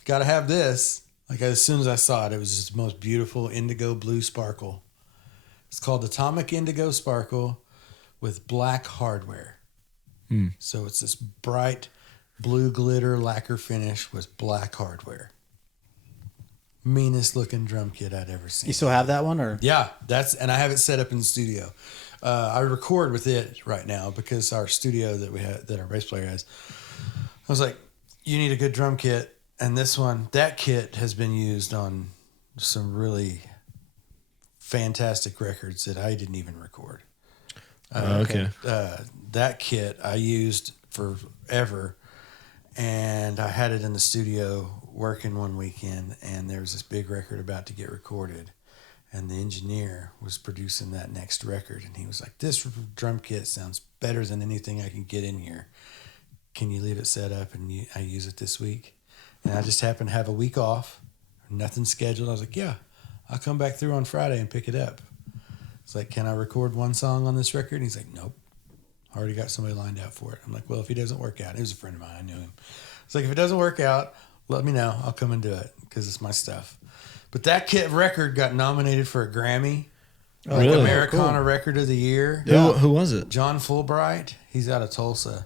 "Gotta have this!" Like as soon as I saw it, it was just the most beautiful indigo blue sparkle. It's called Atomic Indigo Sparkle with black hardware. So it's this bright blue glitter lacquer finish with black hardware. Meanest looking drum kit I'd ever seen. You still have that one, or? Yeah, and I have it set up in the studio. I record with it right now because our studio that our bass player has. I was like, you need a good drum kit, and that kit has been used on some really fantastic records that I didn't even record. Okay. That kit I used forever, and I had it in the studio working one weekend, and there was this big record about to get recorded, and the engineer was producing that next record, and he was like, this drum kit sounds better than anything I can get in here. Can you leave it set up and I use it this week? And I just happened to have a week off, nothing scheduled. I was like, yeah, I'll come back through on Friday and pick it up. It's like, can I record one song on this record? And he's like, nope. I already got somebody lined up for it. I'm like, well, if he doesn't work out, he was a friend of mine. I knew him. It's like, if it doesn't work out, let me know. I'll come and do it because it's my stuff. But that kit record got nominated for a Grammy. Oh, really? Americana Cool. Record of the Year. Yeah. Who was it? John Fulbright. He's out of Tulsa.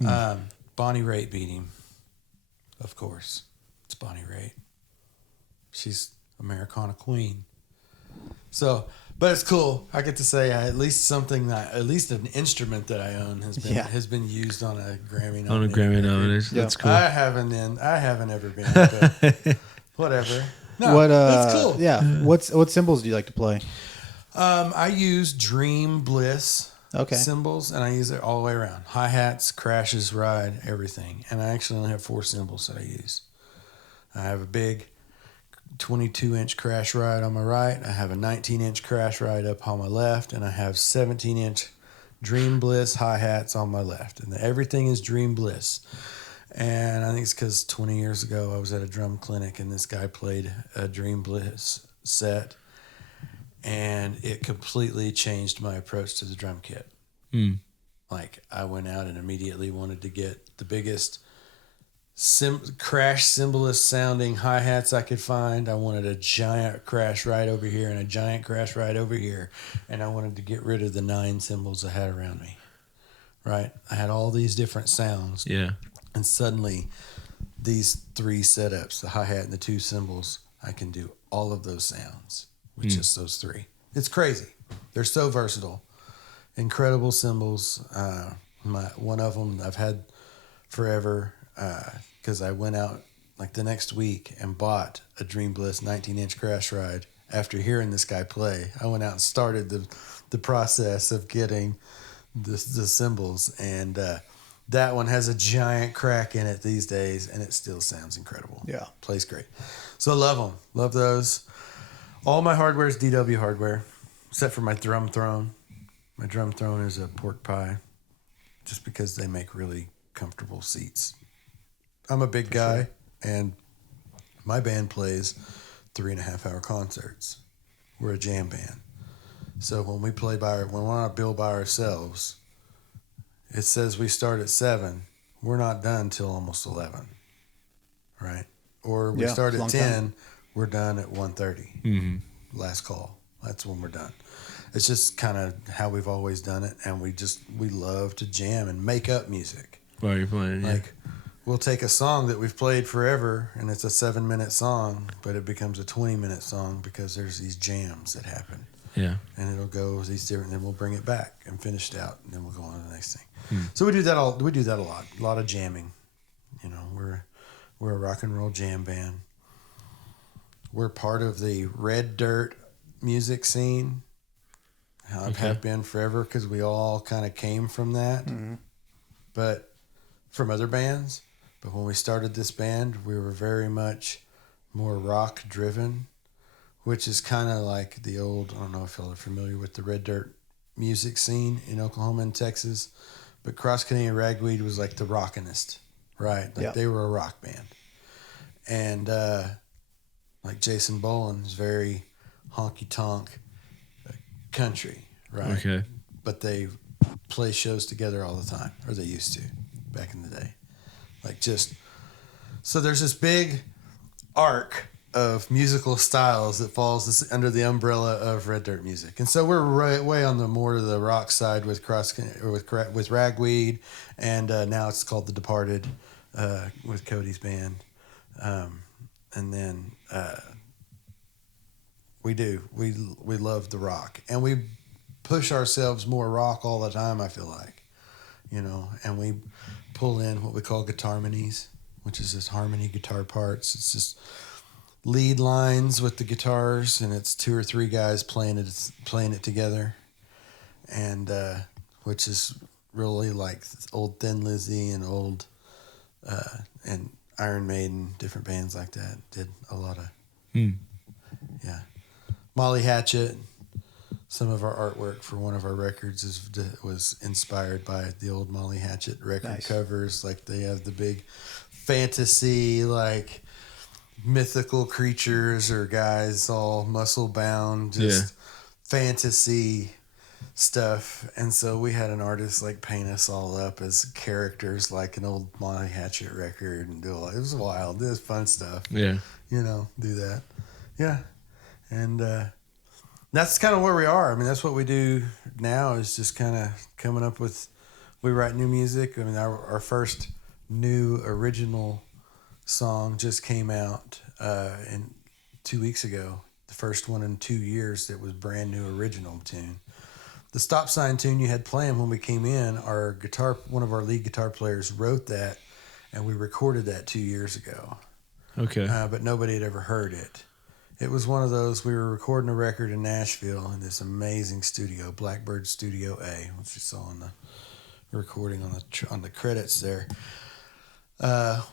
Bonnie Raitt beat him. Of course. It's Bonnie Raitt. She's Americana Queen. So, but it's cool. I get to say at least an instrument that I own has been used on a Grammy nomination. On a Grammy nomination. Yeah. That's cool. I haven't ever been, but whatever. No, that's cool. Yeah. What cymbals do you like to play? I use Dream Bliss cymbals, and I use it all the way around. Hi-hats, crashes, ride, everything. And I actually only have 4 cymbals that I use. I have a big 22-inch crash ride on my right. I have a 19-inch crash ride up on my left, and I have 17-inch Dream Bliss hi-hats on my left. And everything is Dream Bliss. And I think it's because 20 years ago I was at a drum clinic, and this guy played a Dream Bliss set, and it completely changed my approach to the drum kit. Like, I went out and immediately wanted to get the biggest crash cymbalist sounding hi-hats I could find. I wanted a giant crash right over here and a giant crash right over here, and I wanted to get rid of the 9 cymbals I had around me. Right? I had all these different sounds. Yeah. And suddenly, these 3 setups, the hi-hat and the 2 cymbals, I can do all of those sounds with just those 3. It's crazy. They're so versatile. Incredible cymbals. One of them I've had forever because I went out like the next week and bought a Dream Bliss 19-inch crash ride after hearing this guy play. I went out and started the process of getting the cymbals, and that one has a giant crack in it these days, and it still sounds incredible. Yeah. Plays great. So love them. Love those. All my hardware is DW hardware, except for my drum throne. My drum throne is a pork pie, just because they make really comfortable seats. I'm a big guy, and my band plays 3.5-hour concerts. We're a jam band. So when we play when we're on a bill by ourselves, it says we start at 7. We're not done till almost 11, right? Or we start at 10. Time. We're done at 1:30. Mm-hmm. Last call. That's when we're done. It's just kind of how we've always done it, and we love to jam and make up music. While you're playing, like we'll take a song that we've played forever, and it's a 7-minute song, but it becomes a 20-minute song because there's these jams that happen. Yeah. And it'll go these different, then we'll bring it back and finish it out, and then we'll go on to the next thing. So we do that a lot of jamming. You know, we're a rock and roll jam band. We're part of the Red Dirt music scene. I have been forever because we all kind of came from that, but from other bands. But when we started this band, we were very much more rock driven, which is kind of like the old, I don't know if y'all are familiar with the Red Dirt music scene in Oklahoma and Texas, but Cross Canadian Ragweed was like the rockinest, right? Like they were a rock band. and like Jason Boland is very honky tonk country, right? Okay. But they play shows together all the time, or they used to back in the day. Like just so there's this big arc of musical styles that falls under the umbrella of Red Dirt music, and so we're way on the more to the rock side with with Ragweed, and now it's called The Departed with Cody's band, and then we love the rock, and we push ourselves more rock all the time. I feel like, and we pull in what we call guitarmonies, which is just harmony guitar parts. It's just lead lines with the guitars, and it's 2 or 3 guys playing it together, and which is really like old Thin Lizzy and old and Iron Maiden, different bands like that did a lot of yeah. Molly Hatchet. Some of our artwork for one of our records was inspired by the old Molly Hatchet record covers. Like they have the big fantasy, like mythical creatures or guys all muscle bound, just fantasy stuff. And so we had an artist like paint us all up as characters like an old Molly Hatchet record and do all. It was wild. It was fun stuff. Yeah. Do that. Yeah. And that's kind of where we are. I mean, that's what we do now is just kind of coming up with, we write new music. I mean, our first new original song just came out in 2 weeks ago. The first one in 2 years that was brand new original tune. The stop sign tune you had playing when we came in, one of our lead guitar players wrote that, and we recorded that 2 years ago. Okay. But nobody had ever heard it. It was one of those, we were recording a record in Nashville in this amazing studio, Blackbird Studio A, which you saw on the recording on the credits there.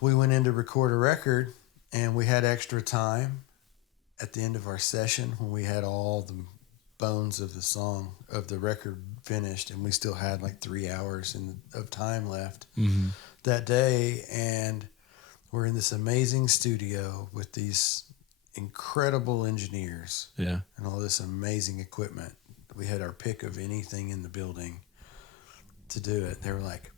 We went in to record a record, and we had extra time at the end of our session when we had all the bones of the record finished, and we still had like 3 hours of time left that day. And we're in this amazing studio with these incredible engineers and all this amazing equipment. We had our pick of anything in the building to do it. They were like,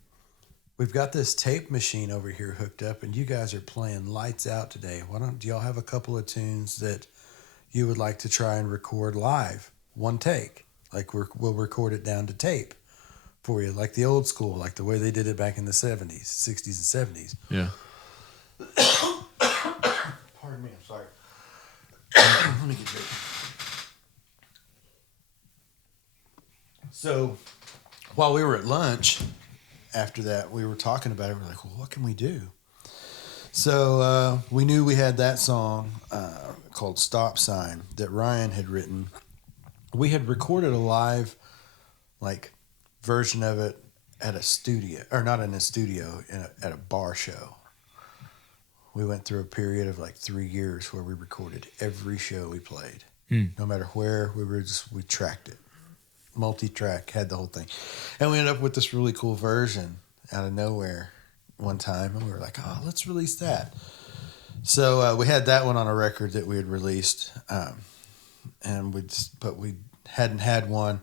we've got this tape machine over here hooked up, and you guys are playing lights out today. Do y'all have a couple of tunes that you would like to try and record live? One take. Like we'll record it down to tape for you, like the old school, like the way they did it back in the 70s, 60s and 70s. Yeah. Pardon me, I'm sorry. Let me get you. So while we were at lunch after that, we were talking about it. We're like, well, what can we do? So we knew we had that song called Stop Sign that Ryan had written. We had recorded a live version of it at a studio, or not in a studio, at a bar show. We went through a period of 3 years where we recorded every show we played. No matter where we tracked it. Multi-track, had the whole thing. And we ended up with this really cool version out of nowhere one time, and we were like, oh, let's release that. So we had that one on a record that we had released, but we hadn't had one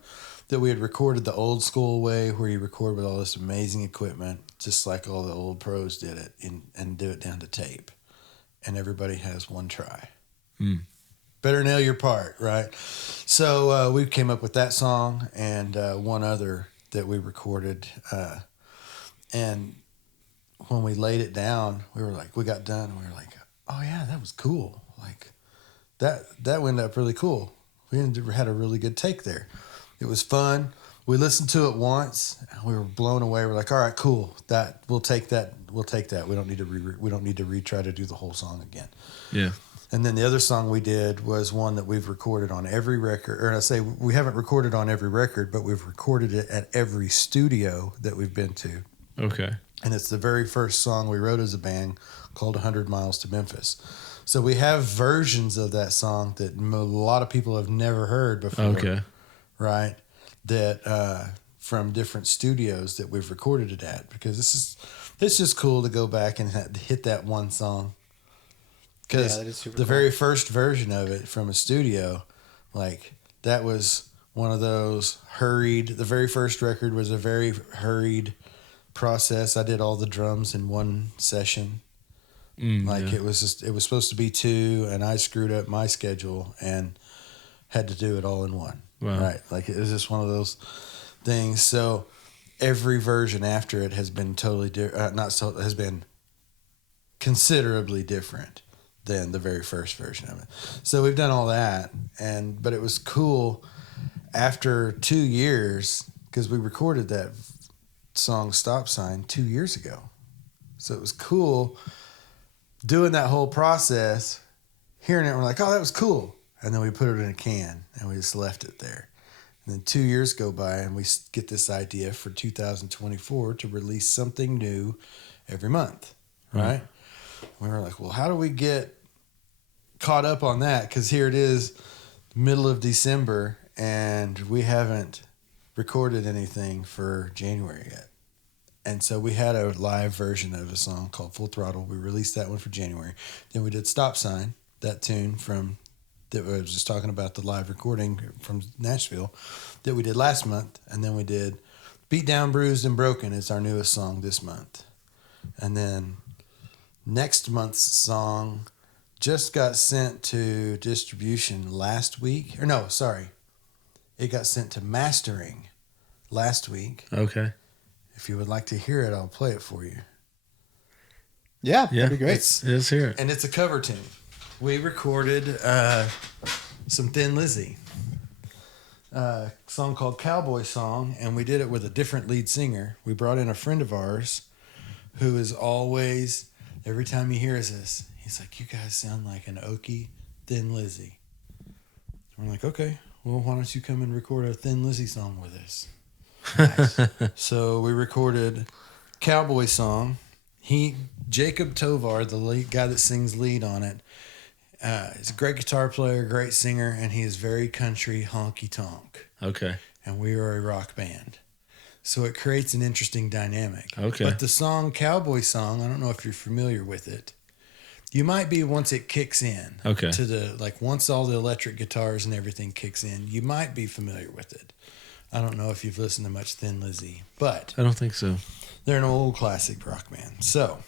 that we had recorded the old school way, where you record with all this amazing equipment, just like all the old pros did it, and do it down to tape. And everybody has one try. Better nail your part, right? So we came up with that song and one other that we recorded. And when we laid it down, we got done, and we were like, oh yeah, that was cool. Like that went up really cool. We had a really good take there. It was fun. We listened to it once, and we were blown away. We're like, all right, cool. We'll take that. We don't need to retry to do the whole song again. Yeah. And then the other song we did was one that we've recorded on every record. Or I say we haven't recorded on every record, but we've recorded it at every studio that we've been to. Okay. And it's the very first song we wrote as a band, called 100 Miles to Memphis. So we have versions of that song that a lot of people have never heard before. Okay. Right? That from different studios that we've recorded it at, because it's just cool to go back and hit that one song Because Yeah, that is super the cool. very first version of it from a studio, like that was one of those hurried. The very first record was a very hurried process. I did all the drums in one session. It was supposed to be 2, and I screwed up my schedule and had to do it all in one. Wow. Right. Like it was just one of those things. So every version after it has been totally different. Has been considerably different than the very first version of it. So we've done all that, but it was cool after 2 years, because we recorded that song Stop Sign 2 years ago. So it was cool doing that whole process, hearing it, and we're like, oh, that was cool. And then we put it in a can and we just left it there. And then 2 years go by and we get this idea for 2024 to release something new every month, right? We were like, well, how do we get caught up on that? Because here it is, middle of December, and we haven't recorded anything for January yet. And so we had a live version of a song called Full Throttle. We released that one for January. Then we did Stop Sign, that tune that I was just talking about, the live recording from Nashville that we did last month. And then we did Beat Down, Bruised, and Broken is our newest song this month. And then next month's song just got sent to distribution last week. Or no, sorry. It got sent to mastering last week. Okay. If you would like to hear it, I'll play it for you. Yeah, that'd be great. Let's hear it. And it's a cover tune. We recorded some Thin Lizzy, a song called Cowboy Song, and we did it with a different lead singer. We brought in a friend of ours who is always, every time he hears us, he's like, you guys sound like an oaky Thin Lizzy. We're like, okay, well, why don't you come and record a Thin Lizzy song with us? Nice. So we recorded Cowboy Song. Jacob Tovar, the guy that sings lead on it, is a great guitar player, great singer, and he is very country honky tonk. Okay. And we are a rock band. So it creates an interesting dynamic. Okay. But the song Cowboy Song, I don't know if you're familiar with it. You might be once it kicks in. Okay. Once all the electric guitars and everything kicks in, you might be familiar with it. I don't know if you've listened to much Thin Lizzy, but I don't think so. they're an old classic rock band. So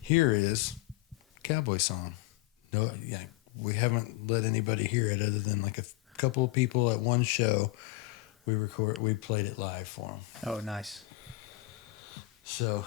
here is Cowboy Song. No, yeah, we haven't let anybody hear it other than like a couple of people at one show. We played it live for them. Oh, nice. So.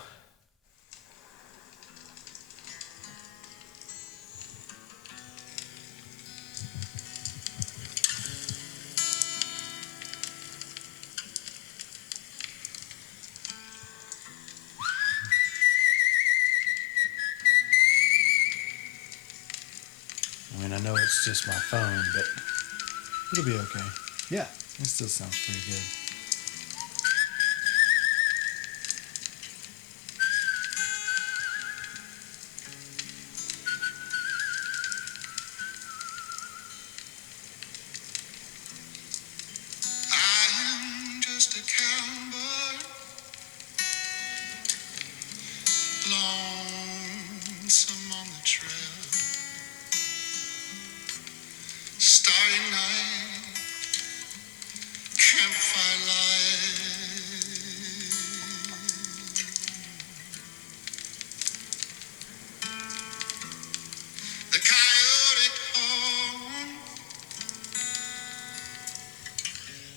I mean, I know it's just my phone, but it'll be okay. Yeah. It still sounds pretty good. I am just a cowboy, lonesome on the trail. Starry night, campfire light. The coyote call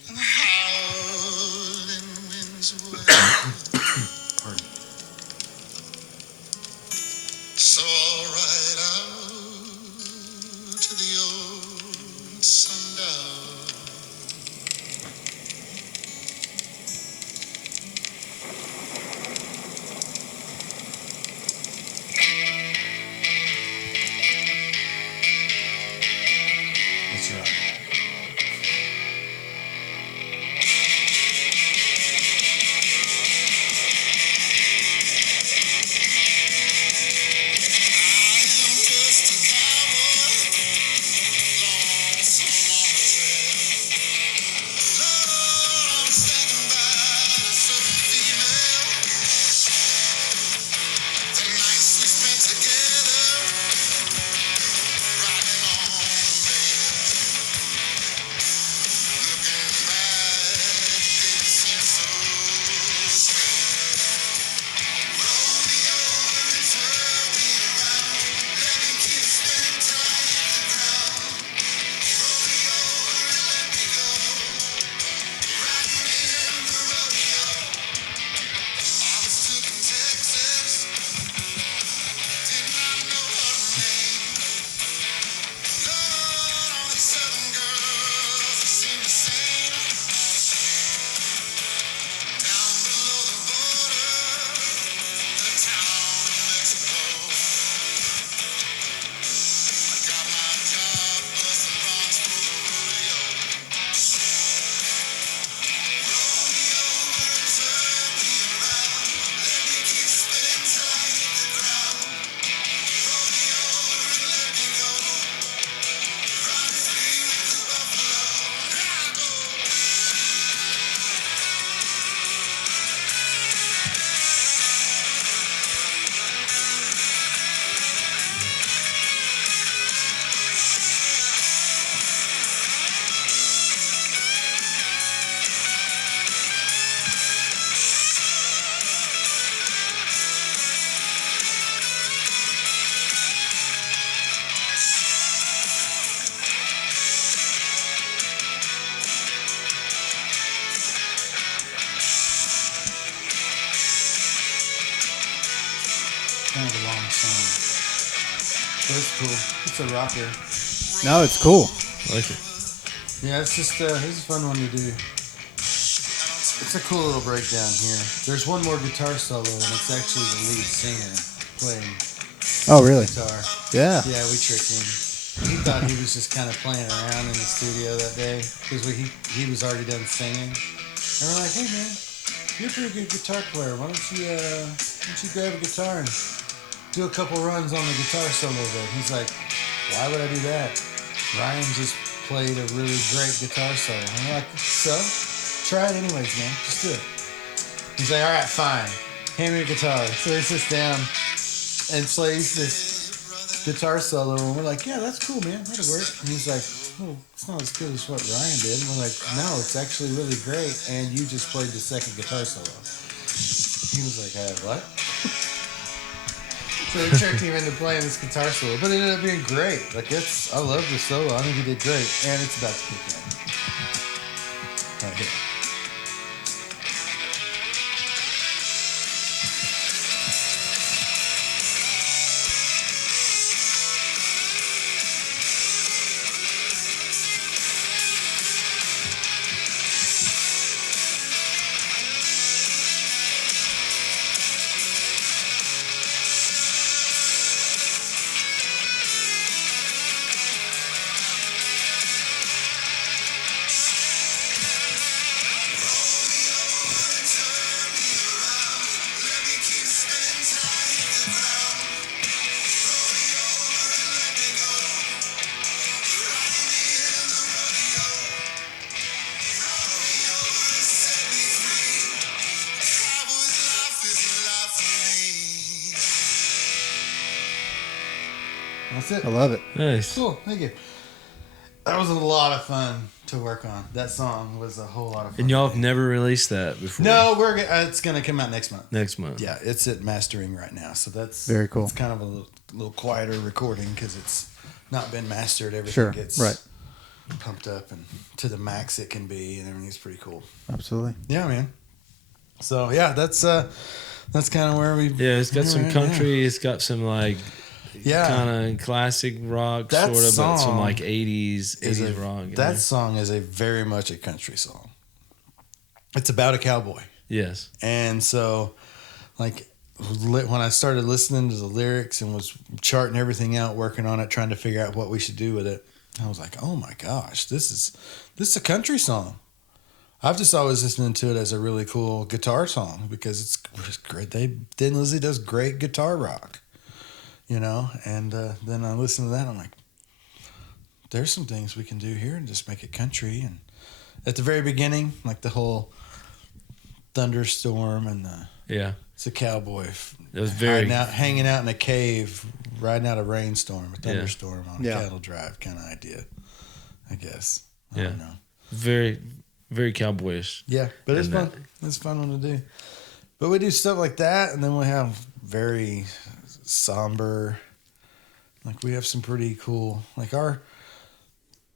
and the howling winds wail. So kind of a long song. But it's cool. It's a rocker. No, it's cool. I like it. Yeah, it's just this is a fun one to do. It's a cool little breakdown here. There's one more guitar solo, and it's actually the lead singer playing Oh, really? guitar. Yeah. Yeah, we tricked him. He thought he was just kind of playing around in the studio that day because he was already done singing. And we're like, hey man, you're a pretty good guitar player. Why don't you grab a guitar and do a couple runs on the guitar solo there? He's like, why would I do that? Ryan just played a really great guitar solo. And I'm like, so? Try it anyways, man. Just do it. He's like, all right, fine. Hand me a guitar. So he sits down and plays this guitar solo, and we're like, yeah, that's cool, man. That'll work. And he's like, oh, it's not as good as what Ryan did. And we're like, no, it's actually really great, and you just played the second guitar solo. He was like, what? So we tricked him into playing this guitar solo, but it ended up being great. Like, I love the solo. I think he did great, and it's about to kick in. Right here. That's it. I love it. Nice. Cool. Thank you. That was a lot of fun to work on. That song was a whole lot of fun. And y'all have never released that before? No, it's going to come out next month. Next month. Yeah, it's at mastering right now. So that's Very cool. It's kind of a little quieter recording because it's not been mastered. Everything Sure. gets Right. pumped up and to the max it can be, and everything's pretty cool. Absolutely. Yeah, man. So yeah, that's kind of where we. Yeah, it's got some country. It's got some like Yeah. kind of classic rock That sort of, but some song like 80s rock. you That know? song is a very much a country song. It's about a cowboy. Yes. And so, like, when I started listening to the lyrics and was charting everything out, working on it, trying to figure out what we should do with it, I was like, oh my gosh, this is a country song. I've just always listened to it as a really cool guitar song because it's great. Thin Lizzy does great guitar rock, you know? And then I listened to that, and I'm like, there's some things we can do here and just make it country. And at the very beginning, like the whole thunderstorm and it's a cowboy. It was very hanging out in a cave, riding out a rainstorm, a thunderstorm on a cattle drive kind of idea, I guess. I don't know. Very, very cowboyish. Yeah, but it's fun. It's a fun one to do. But we do stuff like that, and then we have very somber. Like we have some pretty cool, like our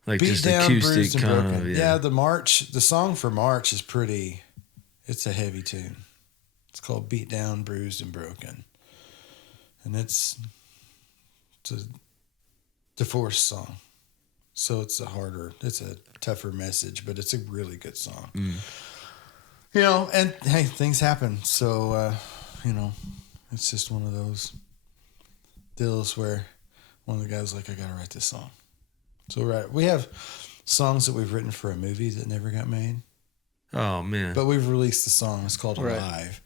Like beat just down, acoustic bruised, and kind broken. of. Yeah, the song for March is pretty. It's a heavy tune. It's called "Beat Down, Bruised, and Broken," and it's a divorce song. So it's a tougher message, but it's a really good song. You know, and hey, things happen. So, you know, it's just one of those deals where one of the guys was like, I got to write this song. So we have songs that we've written for a movie that never got made. Oh, man. But we've released the song. It's called Alive,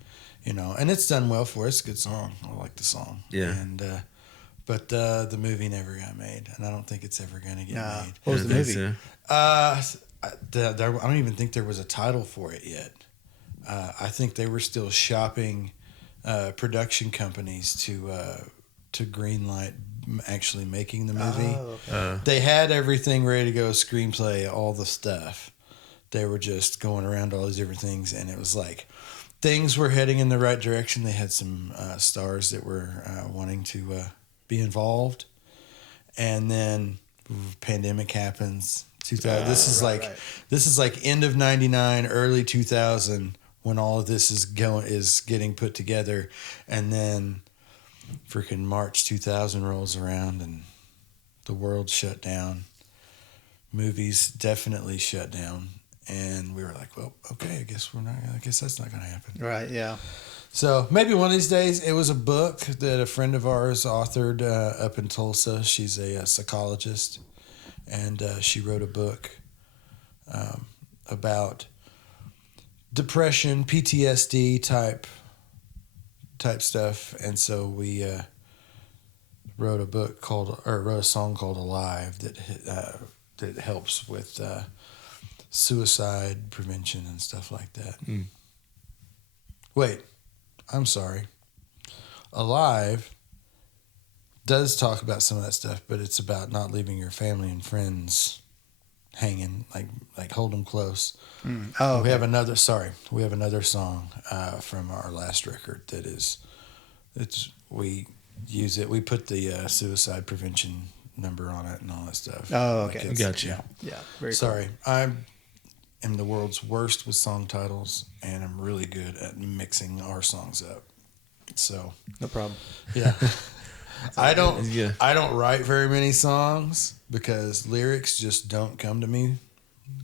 you know, and it's done well for us. It's a good song. I like the song. Yeah. And, but the movie never got made, and I don't think it's ever going to get made. What was the movie? I don't even think there was a title for it yet. I think they were still shopping production companies to greenlight actually making the movie. Oh, okay. They had everything ready to go, screenplay, all the stuff. They were just going around all these different things, and it was like things were heading in the right direction. They had some stars that were wanting to be involved, and then pandemic happens. This is like end of '99, early 2000 when all of this is getting put together, and then freaking March 2000 rolls around and the world shut down. Movies definitely shut down. And we were like, well, okay, I guess that's not going to happen. Right, yeah. So maybe one of these days. It was a book that a friend of ours authored up in Tulsa. She's a psychologist, and she wrote a book about depression, PTSD type stuff. And so we wrote a song called "Alive" that helps with suicide prevention and stuff like that. Wait. I'm sorry. Alive does talk about some of that stuff, but it's about not leaving your family and friends hanging, like hold them close. Oh, okay. We have another song from our last record we use it. We put the suicide prevention number on it and all that stuff. Oh, okay. Gotcha. Yeah. Very Sorry. I am the world's worst with song titles, and I'm really good at mixing our songs up. So cool. No problem. yeah, I don't Yeah. write very many songs because lyrics just don't come to me.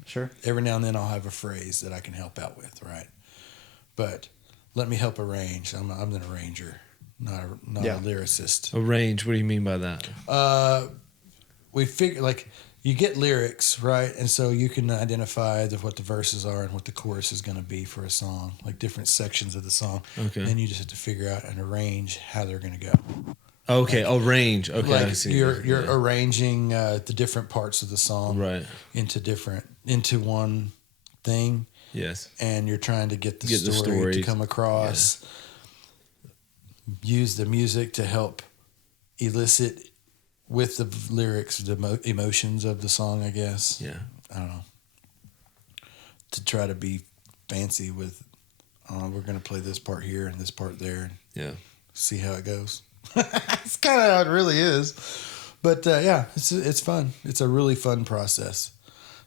Sure. Every now and then I'll have a phrase that I can help out with, right? But let me help arrange. I'm an arranger, not a lyricist. Arrange. What do you mean by that? We figure you get lyrics, right? And so you can identify what the verses are and what the chorus is going to be for a song, like different sections of the song. Okay. And then you just have to figure out and arrange how they're going to go. Okay. Arrange. Okay. I see. You're arranging the different parts of the song right into one thing. Yes. And you're trying to get the the story to story. come across. Yeah. Use the music to help elicit with the lyrics, the emotions of the song, I guess. Yeah. I don't know. To try to be fancy with, we're going to play this part here and this part there. And Yeah. see how it goes. It's kind of how it really is. But yeah, it's fun. It's a really fun process.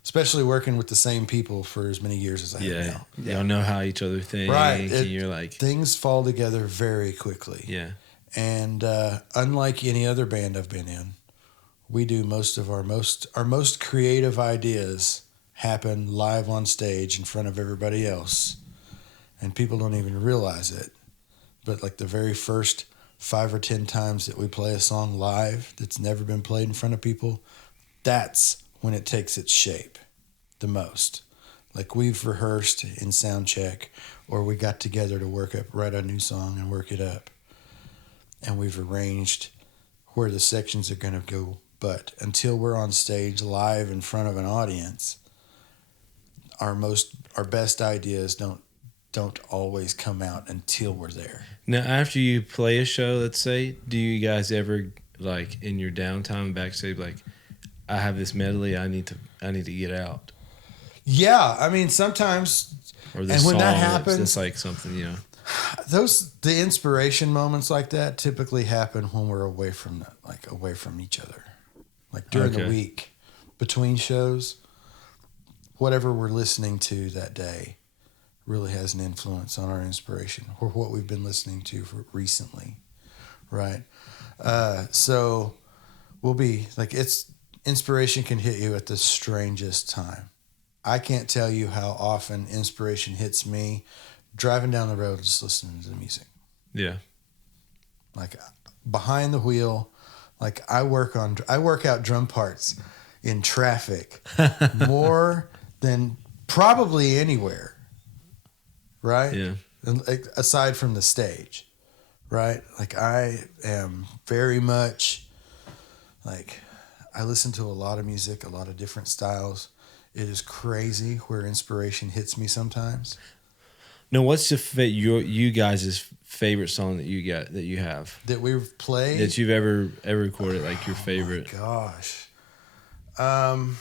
Especially working with the same people for as many years as I have now. Yeah. Y'all know how each other think. Right. And you're like. Things fall together very quickly. Yeah. And unlike any other band I've been in, we do most of our most creative ideas happen live on stage in front of everybody else, and people don't even realize it. But like the very first 5 or 10 times that we play a song live that's never been played in front of people, that's when it takes its shape the most. Like we've rehearsed in sound check, or we got together to write a new song and work it up. And we've arranged where the sections are going to go. But until we're on stage live in front of an audience, our best ideas don't always come out until we're there. Now, after you play a show, let's say, do you guys ever, like, in your downtime backstage, like, I have this medley, I need to get out? Yeah, I mean, sometimes, Or this and when song, that happens, it's like something, you know. The inspiration moments like that typically happen when we're away from each other, like during the week between shows. Whatever we're listening to that day really has an influence on our inspiration, or what we've been listening to recently, right? So we'll be like, inspiration can hit you at the strangest time. I can't tell you how often inspiration hits me driving down the road, just listening to the music. Yeah. Like behind the wheel, like I work out drum parts in traffic more than probably anywhere. Right? Yeah. Aside from the stage, right? Like I am very much like, I listen to a lot of music, a lot of different styles. It is crazy where inspiration hits me sometimes. Now, what's you guys' favorite song that you have That we've played? that you've ever recorded, like your favorite? Oh my gosh.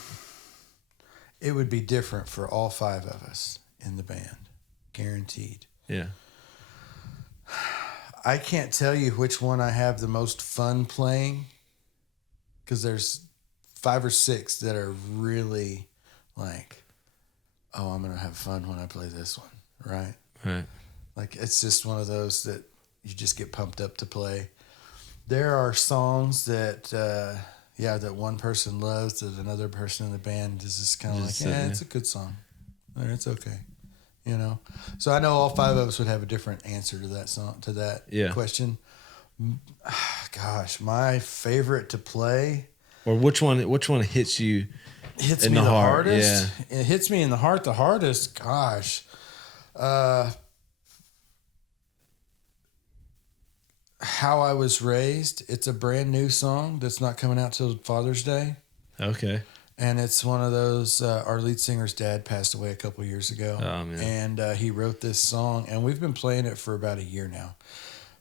It would be different for all 5 of us in the band. Guaranteed. Yeah. I can't tell you which one I have the most fun playing, because there's 5 or 6 that are really like, oh, I'm going to have fun when I play this one. Right. Right. Like it's just one of those that you just get pumped up to play. there are songs that that one person loves that another person in the band is just kind of like, it's a good song, or it's okay, So I know all five of us would have a different answer to that song, to that question. Gosh, my favorite to play, or which one hits you? Hits in me the heart. hardest. Yeah. It hits me in the heart the hardest. Gosh. How I Was Raised. It's a brand new song that's not coming out till Father's Day. Okay. And it's one of those, our lead singer's dad passed away a couple years ago. Oh, man. And he wrote this song, and we've been playing it for about a year now.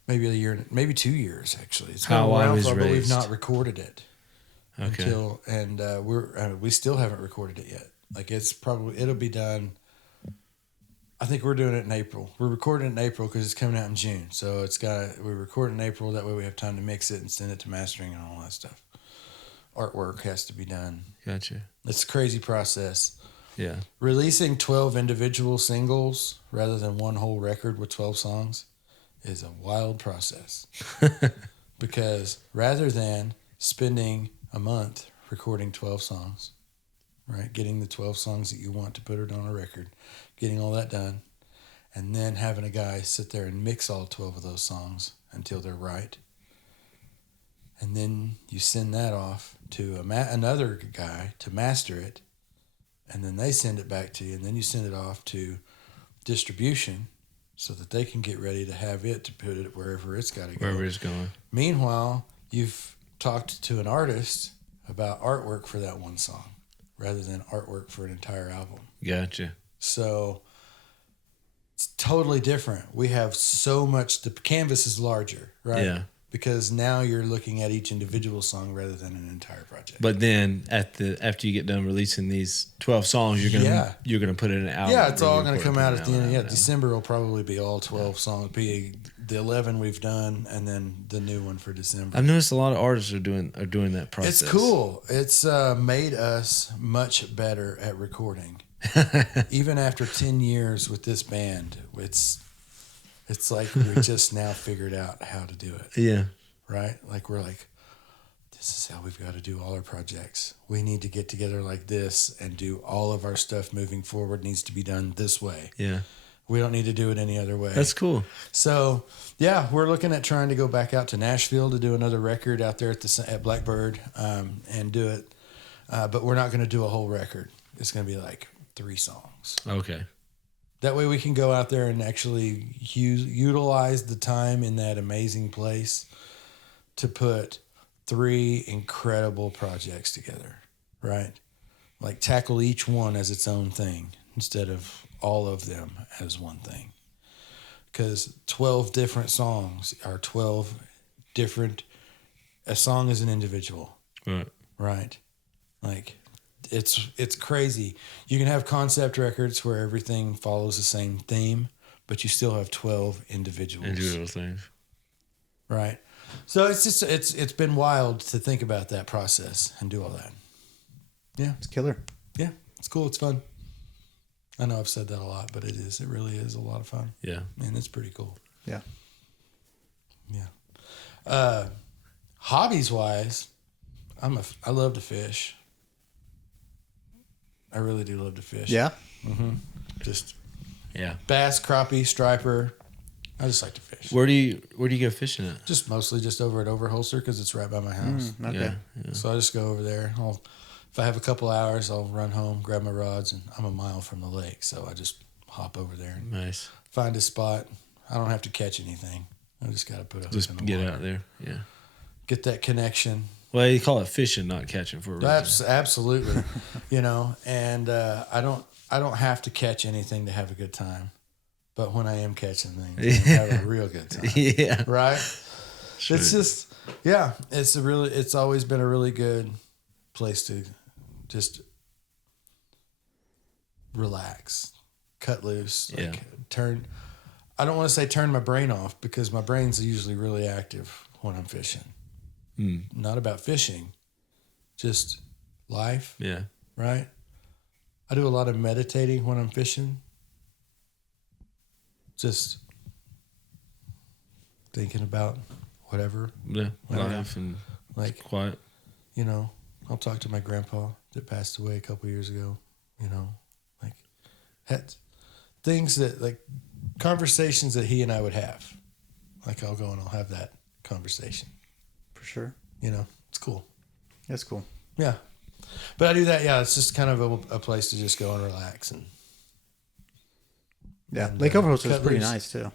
Maybe a year, maybe 2 years, actually. It's been around for, but we've not recorded it. Okay. We still haven't recorded it yet. Like it'll be done. I think we're doing it in April. We're recording it in April because it's coming out in June. So we record in April. That way we have time to mix it and send it to mastering and all that stuff. Artwork has to be done. Gotcha. It's a crazy process. Yeah. Releasing 12 individual singles rather than one whole record with 12 songs is a wild process. Because rather than spending a month recording 12 songs, right? Getting the 12 songs that you want to put it on a record, getting all that done, and then having a guy sit there and mix all 12 of those songs until they're right. And then you send that off to another guy to master it, and then they send it back to you, and then you send it off to distribution so that they can get ready to have it to put it wherever it's got to go. Wherever it's going. Meanwhile, you've talked to an artist about artwork for that one song rather than artwork for an entire album. Gotcha. So it's totally different. We have so much, the canvas is larger, right? Yeah. Because now you're looking at each individual song rather than an entire project. But then after you get done releasing these 12 songs, you're gonna put it in an album. Yeah, it's all gonna come out at the end. Yeah, December will probably be all 12 songs. Be the 11 we've done, and then the new one for December. I've noticed a lot of artists are doing that process. It's cool. It's made us much better at recording. Even after 10 years with this band, it's like we just now figured out how to do it. Yeah. Right? Like we're like, this is how we've got to do all our projects. We need to get together like this and do all of our stuff moving forward needs to be done this way. Yeah. We don't need to do it any other way. That's cool. So, yeah, we're looking at trying to go back out to Nashville to do another record out there at Blackbird and do it. But we're not going to do a whole record. It's going to be like 3 songs. Okay. That way we can go out there and actually utilize the time in that amazing place to put 3 incredible projects together, right? Like tackle each one as its own thing instead of all of them as one thing. Because 12 different songs are 12 different... A song is an individual. Right. Right? Like... It's crazy. You can have concept records where everything follows the same theme, but you still have 12 individuals. Individual things. Right. So it's been wild to think about that process and do all that. Yeah. It's killer. Yeah. It's cool. It's fun. I know I've said that a lot, but it is. It really is a lot of fun. Yeah. Man, it's pretty cool. Yeah. Yeah. Hobbies wise, I love to fish. I really do love to fish. Yeah. Mm-hmm. Just bass, crappie, striper. I just like to fish. Where do you go fishing at? Just mostly just over at Overholser because it's right by my house. Okay. Yeah. So I just go over there. If I have a couple hours, I'll run home, grab my rods, and I'm a mile from the lake. So I just hop over there and Nice. find a spot. I don't have to catch anything. I just got to put a hook in the get water. out there. Yeah. Get that connection. Well, you call it fishing, not catching for a reason. Absolutely. And I don't have to catch anything to have a good time. But when I am catching things, I have a real good time. Yeah. Right? Sure. It's just, it's always been a really good place to just relax, cut loose, turn. I don't want to say turn my brain off because my brain's usually really active when I'm fishing. Not about fishing, just life. Yeah. Right? I do a lot of meditating when I'm fishing. Just thinking about whatever. Yeah, Like, life and like, quiet. you know, I'll talk to my grandpa that passed away a couple years ago. You know, like had things that like conversations that he and I would have. Like I'll go and I'll have that conversation. For sure. You know, it's cool. That's cool. Yeah. But I do that. Yeah, it's just kind of a place to just go and relax and. Yeah, And, Lake Overholser is cut pretty loose. nice too.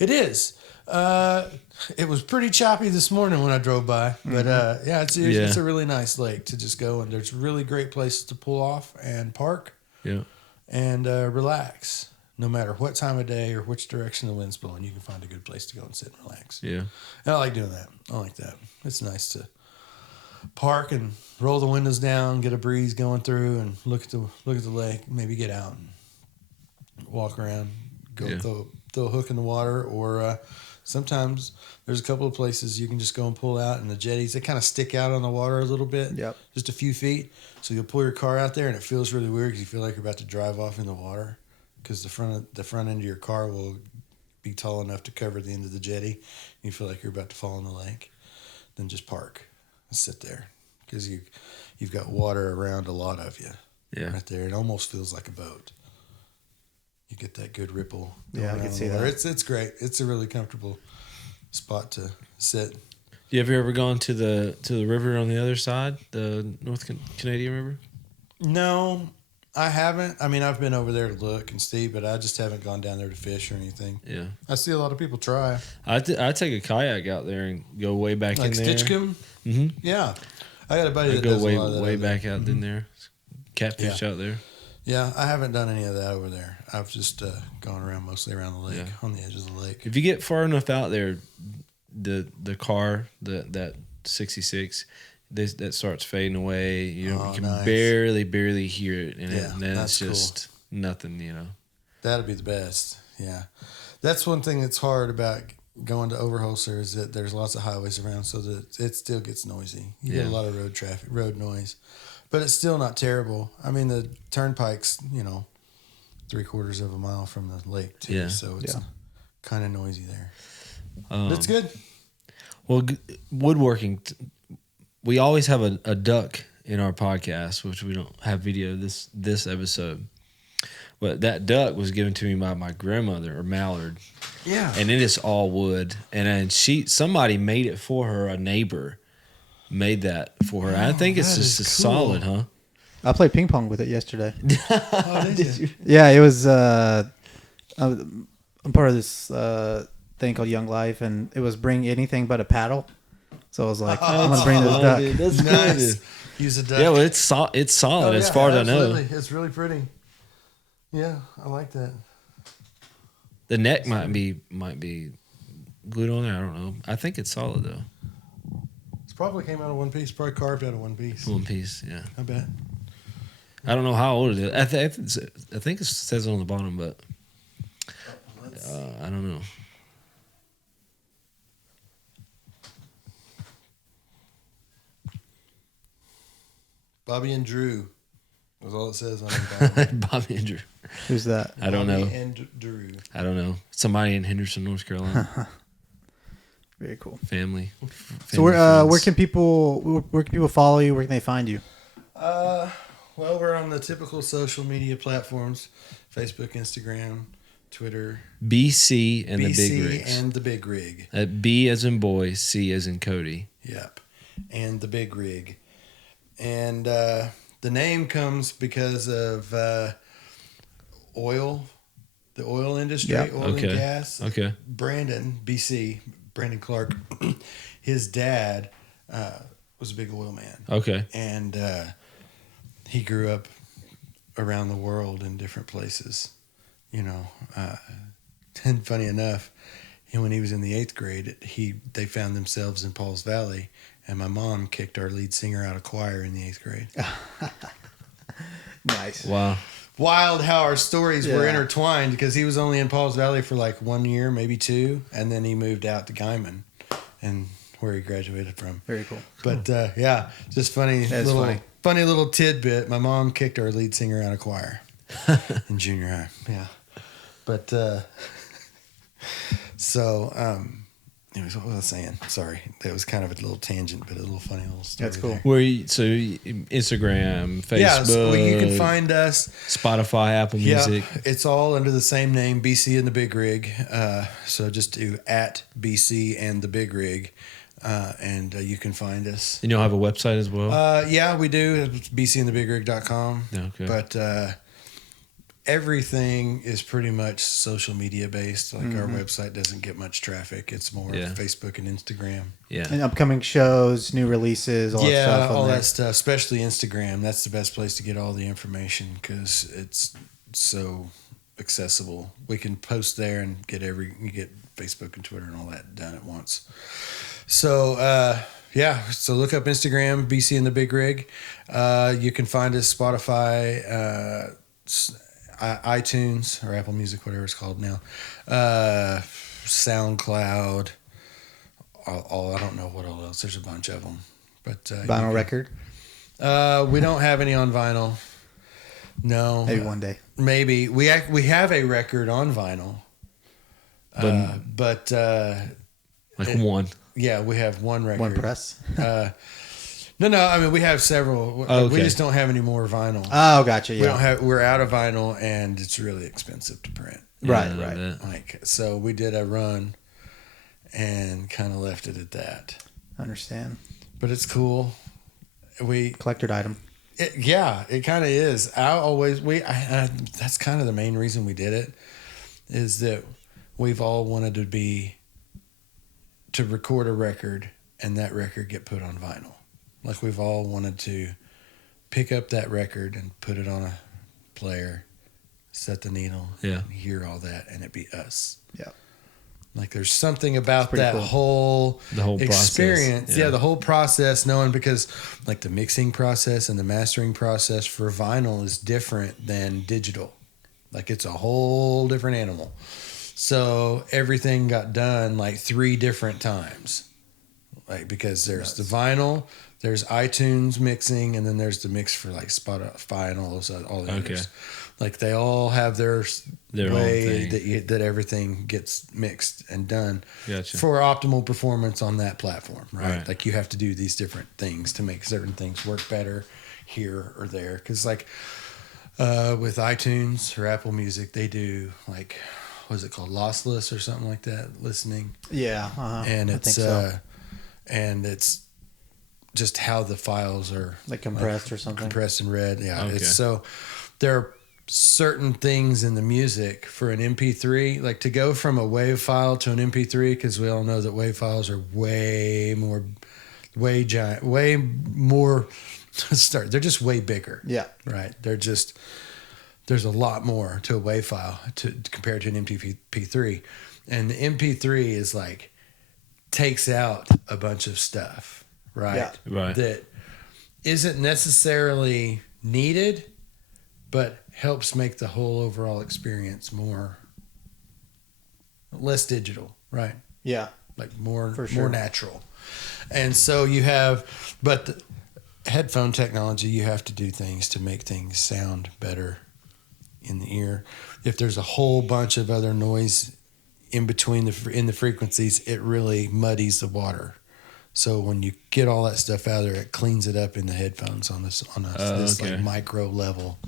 It is. It was pretty choppy this morning when I drove by, but yeah, it's a really nice lake to just go and there's really great places to pull off and park Yeah. and relax. No matter what time of day or which direction the wind's blowing, you can find a good place to go and sit and relax. Yeah. And I like doing that. I like that. It's nice to park and roll the windows down, get a breeze going through, and look at the lake. Maybe get out and walk around, go throw a hook in the water, or sometimes there's a couple of places you can just go and pull out, and the jetties they kind of stick out on the water a little bit, just a few feet. So you'll pull your car out there, and it feels really weird because you feel like you're about to drive off in the water because the front end of your car will be tall enough to cover the end of the jetty. You feel like you're about to fall in the lake. Then just park and sit there because you've got water around a lot of you. Yeah. Right there. It almost feels like a boat. You get that good ripple. Yeah, I can see that. It's great. It's a really comfortable spot to sit. Have you ever gone to the river on the other side, the North Canadian River? No, I haven't. I mean, I've been over there to look and see, but I just haven't gone down there to fish or anything. Yeah. I see a lot of people try. I take a kayak out there and go way back Like in there. Stitchcomb? Mm-hmm. Yeah. I got a buddy I that go does a lot of that way over there. back out in there. Catfish out there. Yeah, I haven't done any of that over there. I've just gone around mostly around the lake, Yeah. on the edges of the lake. If you get far enough out there, the car that 66 that starts fading away. You can nice. barely hear it, and Yeah, then that's it's just nothing. That'd be the best. Yeah, that's one thing that's hard about going to Overholser is that there's lots of highways around, so that it still gets noisy. You get a lot of road traffic, road noise, but it's still not terrible. I mean, the turnpike's 3/4 of a mile from the lake too, so it's kind of noisy there. But it's good. Well, woodworking. We always have a duck in our podcast, which we don't have video this episode. But that duck was given to me by my grandmother, or mallard. Yeah. And it is all wood. And then somebody made it for her. A neighbor made that for her. I think it's just cool. solid, huh? I played ping pong with it yesterday. Did you? Yeah, it was. I'm part of this thing called Young Life, and it was bring anything but a paddle. So I was like, I'm gonna bring this duck. Dude, that's Nice. good. Use a duck. Yeah, well, it's solid as far as I know. It's really pretty. Yeah, I like that. The neck might be glued on there. I don't know. I think it's solid though. It's probably came out of one piece. Probably carved out of one piece. One piece, yeah. I bet. I don't know how old it is. I think it says it on the bottom, but I don't know. Bobby and Drew. That's all it says on the bottom. Bobby and Drew. Who's that? I don't know. Bobby and Drew. I don't know. Somebody in Henderson, North Carolina. Very cool. Family. So where can people follow you? Where can they find you? Well, we're on the typical social media platforms: Facebook, Instagram, Twitter. BC and the Big BC Rigs. and the Big Rig. B as in boy, C as in Cody. Yep. And the Big Rig. And the name comes because of oil, the oil industry, oil and gas. Okay. Brandon Clark, his dad was a big oil man. Okay. And he grew up around the world in different places, and funny enough, when he was in the 8th grade, they found themselves in Pauls Valley, and my mom kicked our lead singer out of choir in the 8th grade. Nice. Wow. Wild how our stories were intertwined, because he was only in Pauls Valley for like 1 year, maybe 2, and then he moved out to Guyman, and where he graduated from. Very cool. But just funny little tidbit. My mom kicked our lead singer out of choir in junior high. Yeah, but anyways, what was I saying? Sorry, that was kind of a little tangent, but a little funny little story. That's cool. there. Instagram, Facebook, Yeah, so you can find us. Spotify, Apple Music. Yeah, it's all under the same name, BC and the Big Rig. So just do at BC and the Big Rig, and you can find us. And you'll have a website as well? Yeah, we do. It's bcandthebigrig.com. Okay. But everything is pretty much social media based. Like our website doesn't get much traffic. It's more Facebook and Instagram. Yeah. And upcoming shows, new releases, all that stuff. all on there. that stuff, especially Instagram. That's the best place to get all the information because it's so accessible. We can post there and you get Facebook and Twitter and all that done at once. So so look up Instagram, BC and the Big Rig. You can find us Spotify, iTunes or Apple Music, whatever it's called now, SoundCloud. I don't know what all else. There's a bunch of them, but Vinyl record. we don't have any on vinyl. No, Maybe one day. maybe we have a record on vinyl, but Like one. yeah, we have one record. One press. No. I mean, we have several. Oh, okay. We just don't have any more vinyl. Oh, gotcha. We don't Yeah. have. We're out of vinyl, and it's really expensive to print. Right, Yeah, I right. bet. Like, so we did a run, and kind of left it at that. Understand. But it's cool. Collected item. It kind of is. That's kind of the main reason we did it, is that we've all wanted to record a record, and that record get put on vinyl. Like we've all wanted to pick up that record and put it on a player, set the needle, Yeah. and hear all that, and it be us. Yeah. Like there's something about pretty that cool. whole The whole experience. process. Yeah, the whole process, knowing, because like the mixing process and the mastering process for vinyl is different than digital. Like it's a whole different animal. So everything got done like 3 different times. Like because there's the vinyl, there's iTunes mixing, and then there's the mix for like Spotify and all the others. Like they all have their Their way own thing. that everything gets mixed and done Gotcha. for optimal performance on that platform, right? Right. Like you have to do these different things to make certain things work better here or there. Because like with iTunes or Apple Music, they do like, what is it called, lossless or something like that, listening. Yeah. And I it's think so. and it's just how the files are Like compressed or something. compressed and read. Yeah, Okay. it's so there are certain things in the music for an MP3, like to go from a WAV file to an MP3, because we all know that WAV files are way more they're just way bigger. Yeah. Right. There's a lot more to a WAV file compared to an MP3. And the MP3 is like takes out a bunch of stuff, right? Yeah. Right. That isn't necessarily needed, but helps make the whole overall experience less digital, right? Yeah. Like more For sure. more natural. And so but the headphone technology, you have to do things to make things sound better in the ear. If there's a whole bunch of other noise in between in the frequencies, it really muddies the water. So when you get all that stuff out of there, it cleans it up in the headphones on this Okay. like micro level.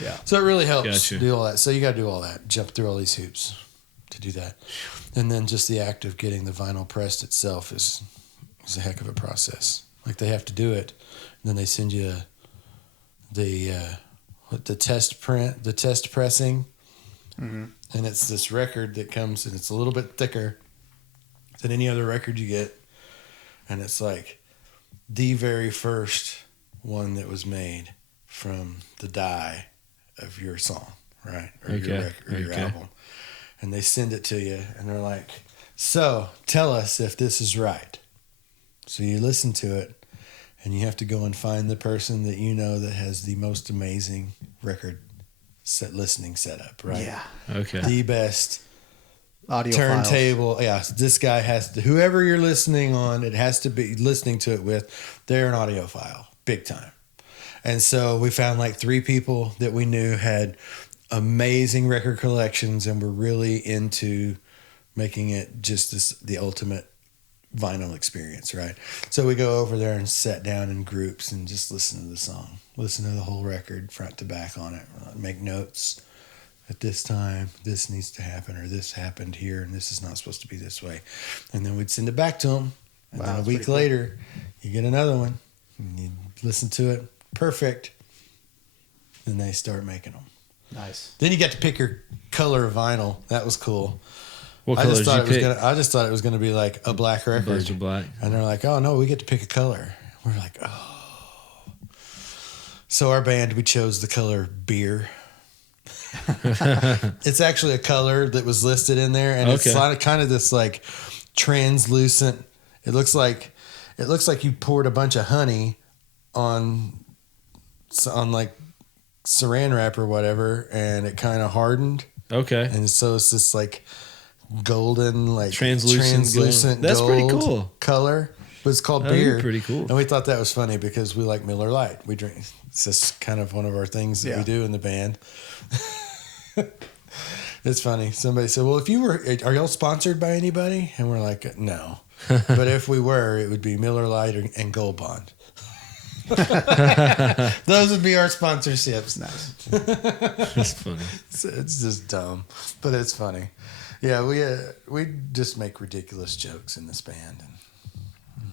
Yeah. So it really helps Gotcha. do all that. So you got to do all that, jump through all these hoops to do that. And then just the act of getting the vinyl pressed itself is a heck of a process. Like they have to do it, and then they send you the test pressing, and it's this record that comes, and it's a little bit thicker than any other record you get, and it's like the very first one that was made from the die of your song, right? Or your Okay. record, or your Okay. album. And they send it to you, and they're like, so tell us if this is right. So you listen to it, and you have to go and find the person that you know that has the most amazing record listening setup, right? Yeah. Okay. The best Audio files. turntable. Yeah, this guy has to, whoever you're listening on, it has to be listening to it with, they're an audiophile, big time. And so we found like 3 people that we knew had amazing record collections and were really into making it just the ultimate vinyl experience, right? So we go over there and sat down in groups and just listen to the song, listen to the whole record front to back on it, make notes. At this time, this needs to happen, or this happened here, and this is not supposed to be this way. And then we'd send it back to them. And then a week later, you get another one, and you listen to it, perfect. Then they start making them. Nice. Then you got to pick your color of vinyl. That was cool. What color did you pick? I just thought it was gonna be like a black record. Bunch of black. And they're like, oh no, we get to pick a color. We're like, oh. So our band, we chose the color beer. It's actually a color that was listed in there, and it's kind of this like translucent. It looks like you poured a bunch of honey on like saran wrap or whatever, and it kind of hardened. Okay. And so it's this like golden, like translucent That's gold pretty cool color. But it's called beer. Pretty cool. And we thought that was funny because we like Miller Lite. We drink. It's just kind of one of our things that we do in the band. It's funny. Somebody said, well, are y'all sponsored by anybody? And we're like, no. But if we were, it would be Miller Lite and Gold Bond. Those would be our sponsorships. Nice. That's funny. It's just dumb, but it's funny. Yeah, we just make ridiculous jokes in this band. And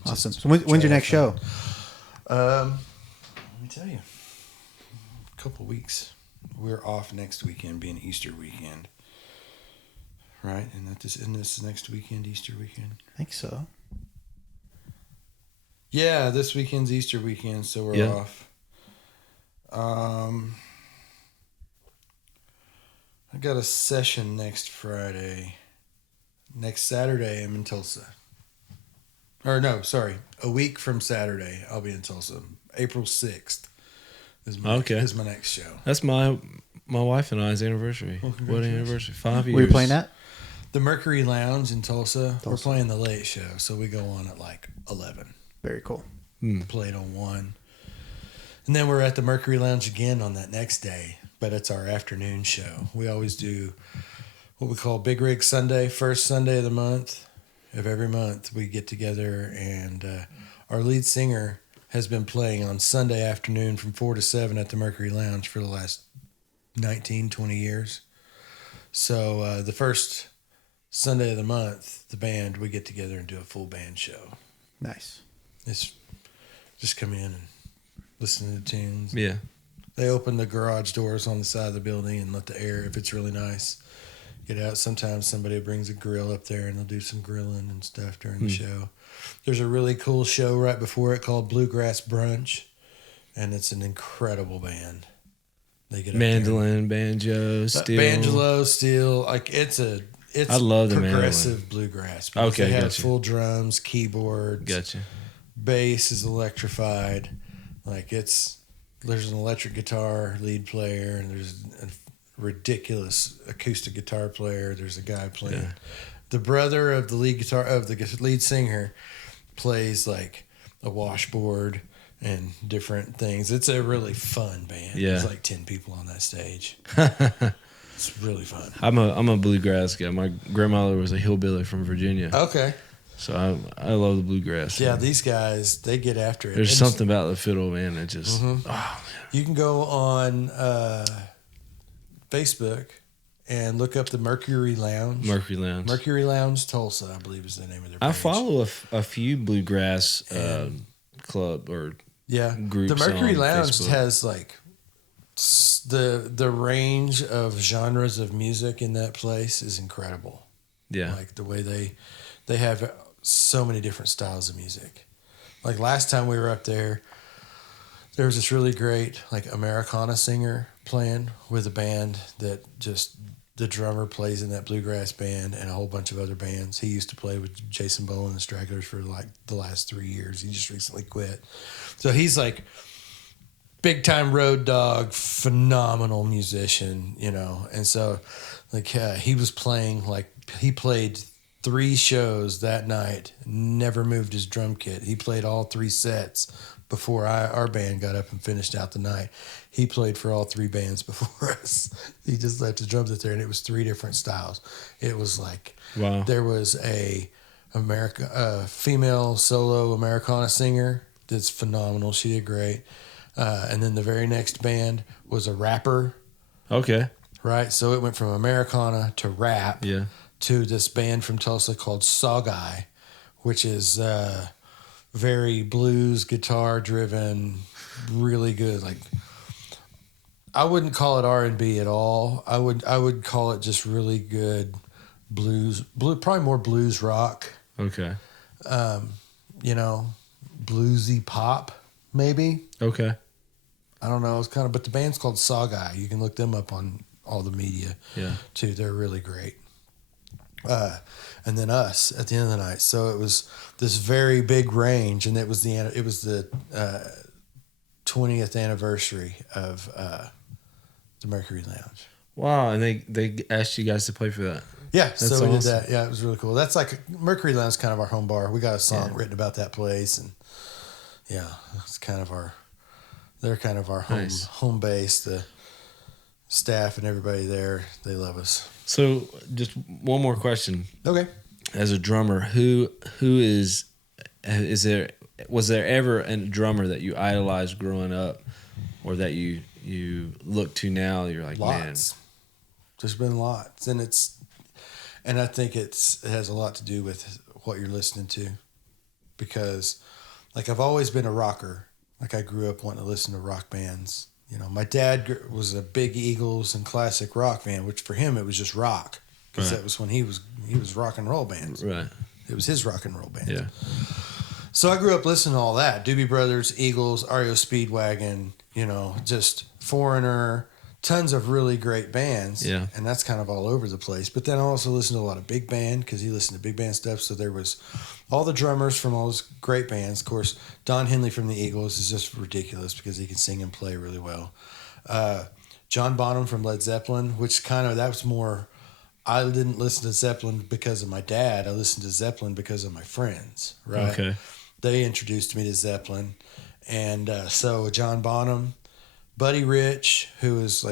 awesome. So when's your next show? Let me tell you. A couple weeks. We're off next weekend, being Easter weekend. Right? And this next weekend, Easter weekend? I think so. Yeah, this weekend's Easter weekend, so we're off. I got a session next Friday. Next Saturday, I'm in Tulsa. Or no, sorry. A week from Saturday, I'll be in Tulsa. April 6th is my next show. That's my wife and I's anniversary. Wedding anniversary. 5 years. Were you playing that? The Mercury Lounge in Tulsa. We're playing the late show, so we go on at like 11. Very cool. Played on 1. And then we're at the Mercury Lounge again on that next day, but it's our afternoon show. We always do what we call Big Rig Sunday, first Sunday of every month. We get together, and our lead singer has been playing on Sunday afternoon from 4 to 7 at the Mercury Lounge for the last 19, 20 years. So the first Sunday of the month, the band, we get together and do a full band show. Nice. It's just come in and listen to the tunes. Yeah. They open the garage doors on the side of the building and let the air, if it's really nice, get out. Sometimes somebody brings a grill up there and they'll do some grilling and stuff during the show. There's a really cool show right before it called Bluegrass Brunch, and it's an incredible band. They get mandolin, banjo, steel. Like it's I love the progressive bluegrass. Okay, they have full drums, keyboards. Gotcha. Bass is electrified. Like there's an electric guitar lead player, and there's a ridiculous acoustic guitar player. There's a guy playing. Yeah. The brother of the lead singer plays like a washboard and different things. It's a really fun band. Yeah. There's like 10 people on that stage. It's really fun. I'm a bluegrass guy. My grandmother was a hillbilly from Virginia. Okay. So I love the bluegrass. Yeah, these guys, they get after it. There's something about the fiddle, man. It just You can go on Facebook and look up the Mercury Lounge. Mercury Lounge Tulsa, I believe, is the name of their page. I follow a few bluegrass club or groups. The Mercury Lounge Facebook. has like the range of genres of music in that place is incredible. Yeah, like the way they have so many different styles of music. Like last time we were up there was this really great like Americana singer playing with a band that just the drummer plays in that bluegrass band and a whole bunch of other bands. He used to play with Jason Bowen and the Stragglers for like the last 3 years. He just recently quit. So he's like big time road dog, phenomenal musician, you know. And so like he was playing, like he played 3 shows that night, never moved his drum kit. He played all 3 sets before our band got up and finished out the night. He played for all 3 bands before us. He just left his drums up there, and it was 3 different styles. It was like, wow. There was a female solo Americana singer that's phenomenal. She did great. And then the very next band was a rapper, Okay. right? So it went from Americana to rap Yeah. to this band from Tulsa called Saw Guy, which is very blues, guitar driven, really good. Like, I wouldn't call it R&B at all. I would call it just really good probably more blues rock. Okay. You know, bluesy pop maybe. Okay. I don't know. It's kind of, but the band's called Saw Guy. You can look them up on all the media. Yeah. Too. They're really great. And then us at the end of the night. So it was this very big range, and it was the 20th anniversary of the Mercury Lounge. Wow. And they asked you guys to play for that. Yeah, That's so we did awesome. that. Yeah, it was really cool. That's like Mercury Lounge is kind of our home bar. We got a song written about that place, and yeah, it's kind of they're kind of our home base. The staff and everybody there, they love us. So just one more question. Okay. As a drummer, who was there ever a drummer that you idolized growing up, or that you look to now? You're like, Lots. man, There's been lots, and I think it has a lot to do with what you're listening to, because like I've always been a rocker. Like I grew up wanting to listen to rock bands. You know, my dad was a big Eagles and classic rock fan, which for him it was just rock, because that was when he was rock and roll bands. right? It was his rock and roll band. Yeah. So I grew up listening to all that: Doobie Brothers, Eagles, REO Speedwagon. You know, just Foreigner. Tons of really great bands, Yeah. And that's kind of all over the place. But then I also listened to a lot of big band, because he listened to big band stuff. So there was all the drummers from all those great bands. Of course, Don Henley from the Eagles is just ridiculous because he can sing and play really well. John Bonham from Led Zeppelin, which that was more. I didn't listen to Zeppelin because of my dad. I listened to Zeppelin because of my friends. Right? Okay. They introduced me to Zeppelin, and so John Bonham. Buddy Rich, who is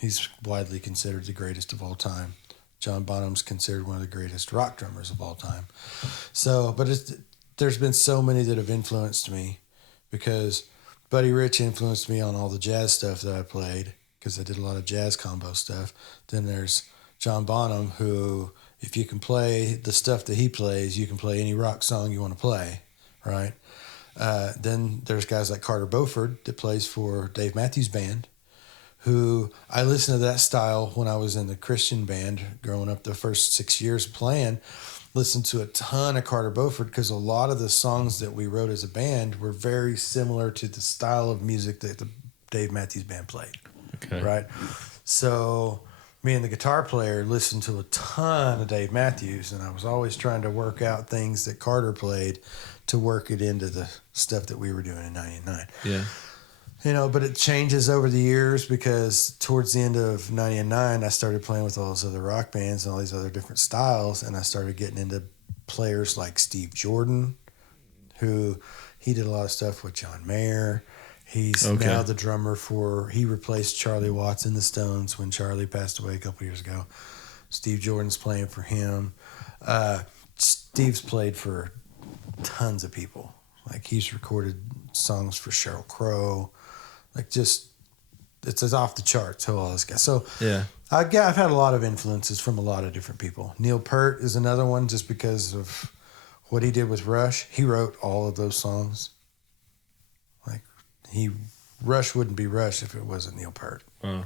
he's widely considered the greatest of all time. John Bonham's considered one of the greatest rock drummers of all time. So, but there's been so many that have influenced me, because Buddy Rich influenced me on all the jazz stuff that I played, because I did a lot of jazz combo stuff. Then there's John Bonham, who, if you can play the stuff that he plays, you can play any rock song you want to play, right? Then there's guys like Carter Beauford that plays for Dave Matthews Band, who I listened to that style when I was in the Christian band growing up. The first 6 years playing, listened to a ton of Carter Beauford, because a lot of the songs that we wrote as a band were very similar to the style of music that the Dave Matthews Band played. Okay. Right. So me and the guitar player listened to a ton of Dave Matthews, and I was always trying to work out things that Carter played to work it into the stuff that we were doing in 99. Yeah. You know, but it changes over the years, because towards the end of 99, I started playing with all those other rock bands and all these other different styles, and I started getting into players like Steve Jordan, who he did a lot of stuff with John Mayer. He's now the drummer he replaced Charlie Watts in the Stones when Charlie passed away a couple years ago. Steve Jordan's playing for him. Steve's played for tons of people. Like, he's recorded songs for Sheryl Crow. Like, just, it's off the charts, all this guy. So Yeah. I've had a lot of influences from a lot of different people. Neil Peart is another one, just because of what he did with Rush. He wrote all of those songs. Like, Rush wouldn't be Rush if it wasn't Neil Peart. Wow.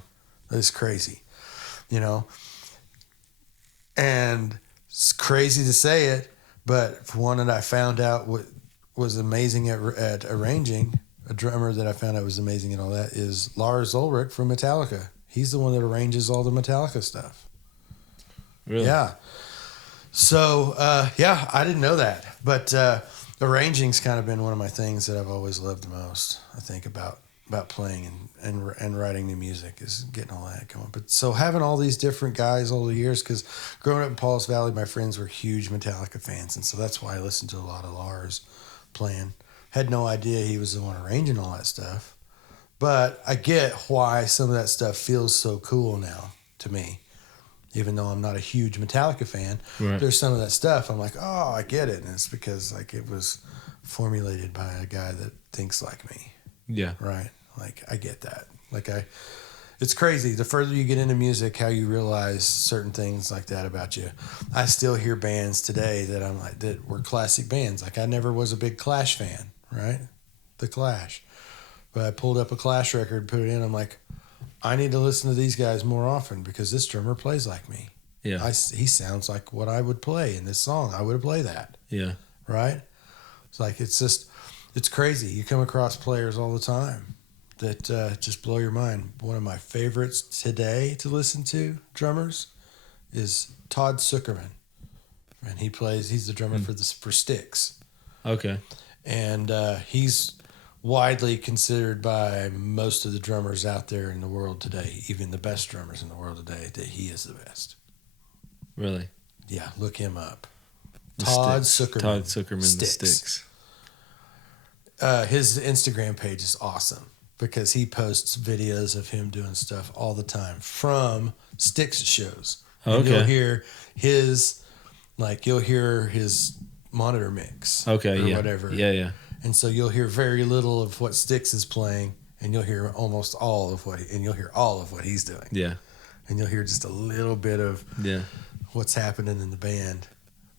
It's crazy, you know? And it's crazy to say it, but one that I found out was amazing at arranging, a drummer that I found out was amazing and all that, is Lars Ulrich from Metallica. He's the one that arranges all the Metallica stuff. Really? Yeah. So, I didn't know that. But arranging's kind of been one of my things that I've always loved the most, I think, about playing and writing new music, is getting all that going. But so having all these different guys all the years, because growing up in Paulus Valley, my friends were huge Metallica fans, and so that's why I listened to a lot of Lars playing. Had no idea he was the one arranging all that stuff. But I get why some of that stuff feels so cool now to me. even though I'm not a huge Metallica fan. Right. There's some of that stuff I'm like, oh, I get it, and it's because like it was formulated by a guy that thinks like me, Yeah. right? Like I get that. It's crazy. The further you get into music, how you realize certain things like that about you. I still hear bands today that I'm like that were classic bands. Like I never was a big Clash fan, right? The Clash. But I pulled up a Clash record, put it in. I'm like, I need to listen to these guys more often because this drummer plays like me. Yeah. He sounds like what I would play in this song. I would play that, Yeah. right? It's like it's crazy. You come across players all the time that just blow your mind. One of my favorites today to listen to, drummers, is Todd Zuckerman, and he's the drummer for Styx, Okay. and he's widely considered by most of the drummers out there in the world today, even the best drummers in the world today, that he is the best. Really? Yeah, look him up. The Todd Styx. Zuckerman. Todd Zuckerman, the Styx. Styx. His Instagram page is awesome because he posts videos of him doing stuff all the time from Styx shows. And Okay. you'll hear his monitor mix. Okay. Or Yeah. whatever. Yeah. And so you'll hear very little of what Styx is playing, and you'll hear almost all of you'll hear all of what he's doing. Yeah. And you'll hear just a little bit of Yeah. what's happening in the band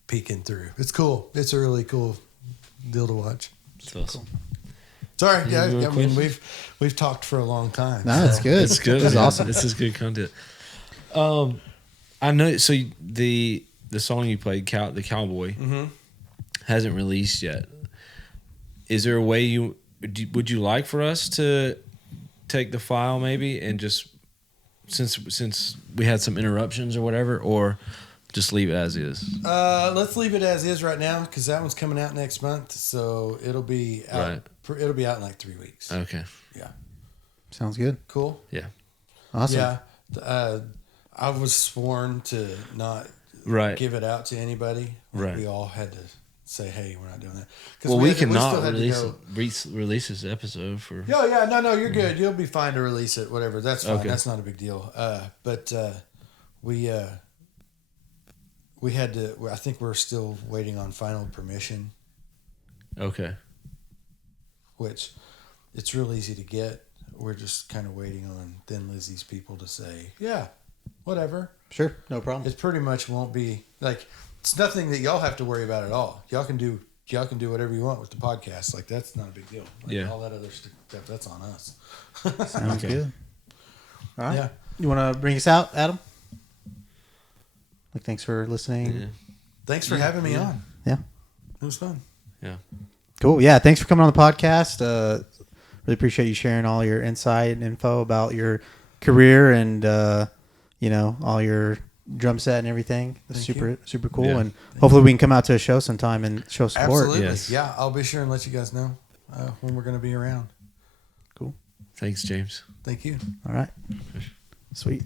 peeking through. It's cool. It's a really cool deal to watch. It's awesome. Sorry, yeah, Any more I mean questions? we've talked for a long time. No, that's good. It's good. This is man. awesome. This is good content. I know. So the song you played, the Cowboy, hasn't released yet. Is there a way would you like for us to take the file maybe and just since we had some interruptions or whatever, or just leave it as is? Let's leave it as is right now because that one's coming out next month, so it'll be out. Right. It'll be out in like 3 weeks. Okay. Yeah. Sounds good. Cool. Yeah. Awesome. Yeah. I was sworn to not Right. give it out to anybody. Right. We all had to say, "Hey, we're not doing that." 'Cause Well, we still cannot had to release go- release this episode for. Yeah, no, you're good. You'll be fine to release it, whatever. That's fine. Okay. That's not a big deal. But we had to. I think we're still waiting on final permission, Okay. which it's real easy to get. We're just kind of waiting on Thin Lizzy's people to say, yeah, whatever. Sure. No problem. It pretty much won't be like it's nothing that y'all have to worry about at all. Y'all can do whatever you want with the podcast. Like that's not a big deal. Like, Yeah. all that other stuff that's on us. Sounds good. All right. Yeah. You want to bring us out, Adam? Like, thanks for listening. Yeah. Thanks for having me on. Yeah. It was fun. Yeah. Cool. Yeah. Thanks for coming on the podcast. Really appreciate you sharing all your insight and info about your career and, all your drum set and everything. It's super cool. Yeah. And hopefully we can come out to a show sometime and show support. Absolutely. Yes. Yeah, I'll be sure and let you guys know when we're going to be around. Cool. Thanks, James. Thank you. All right. Sweet.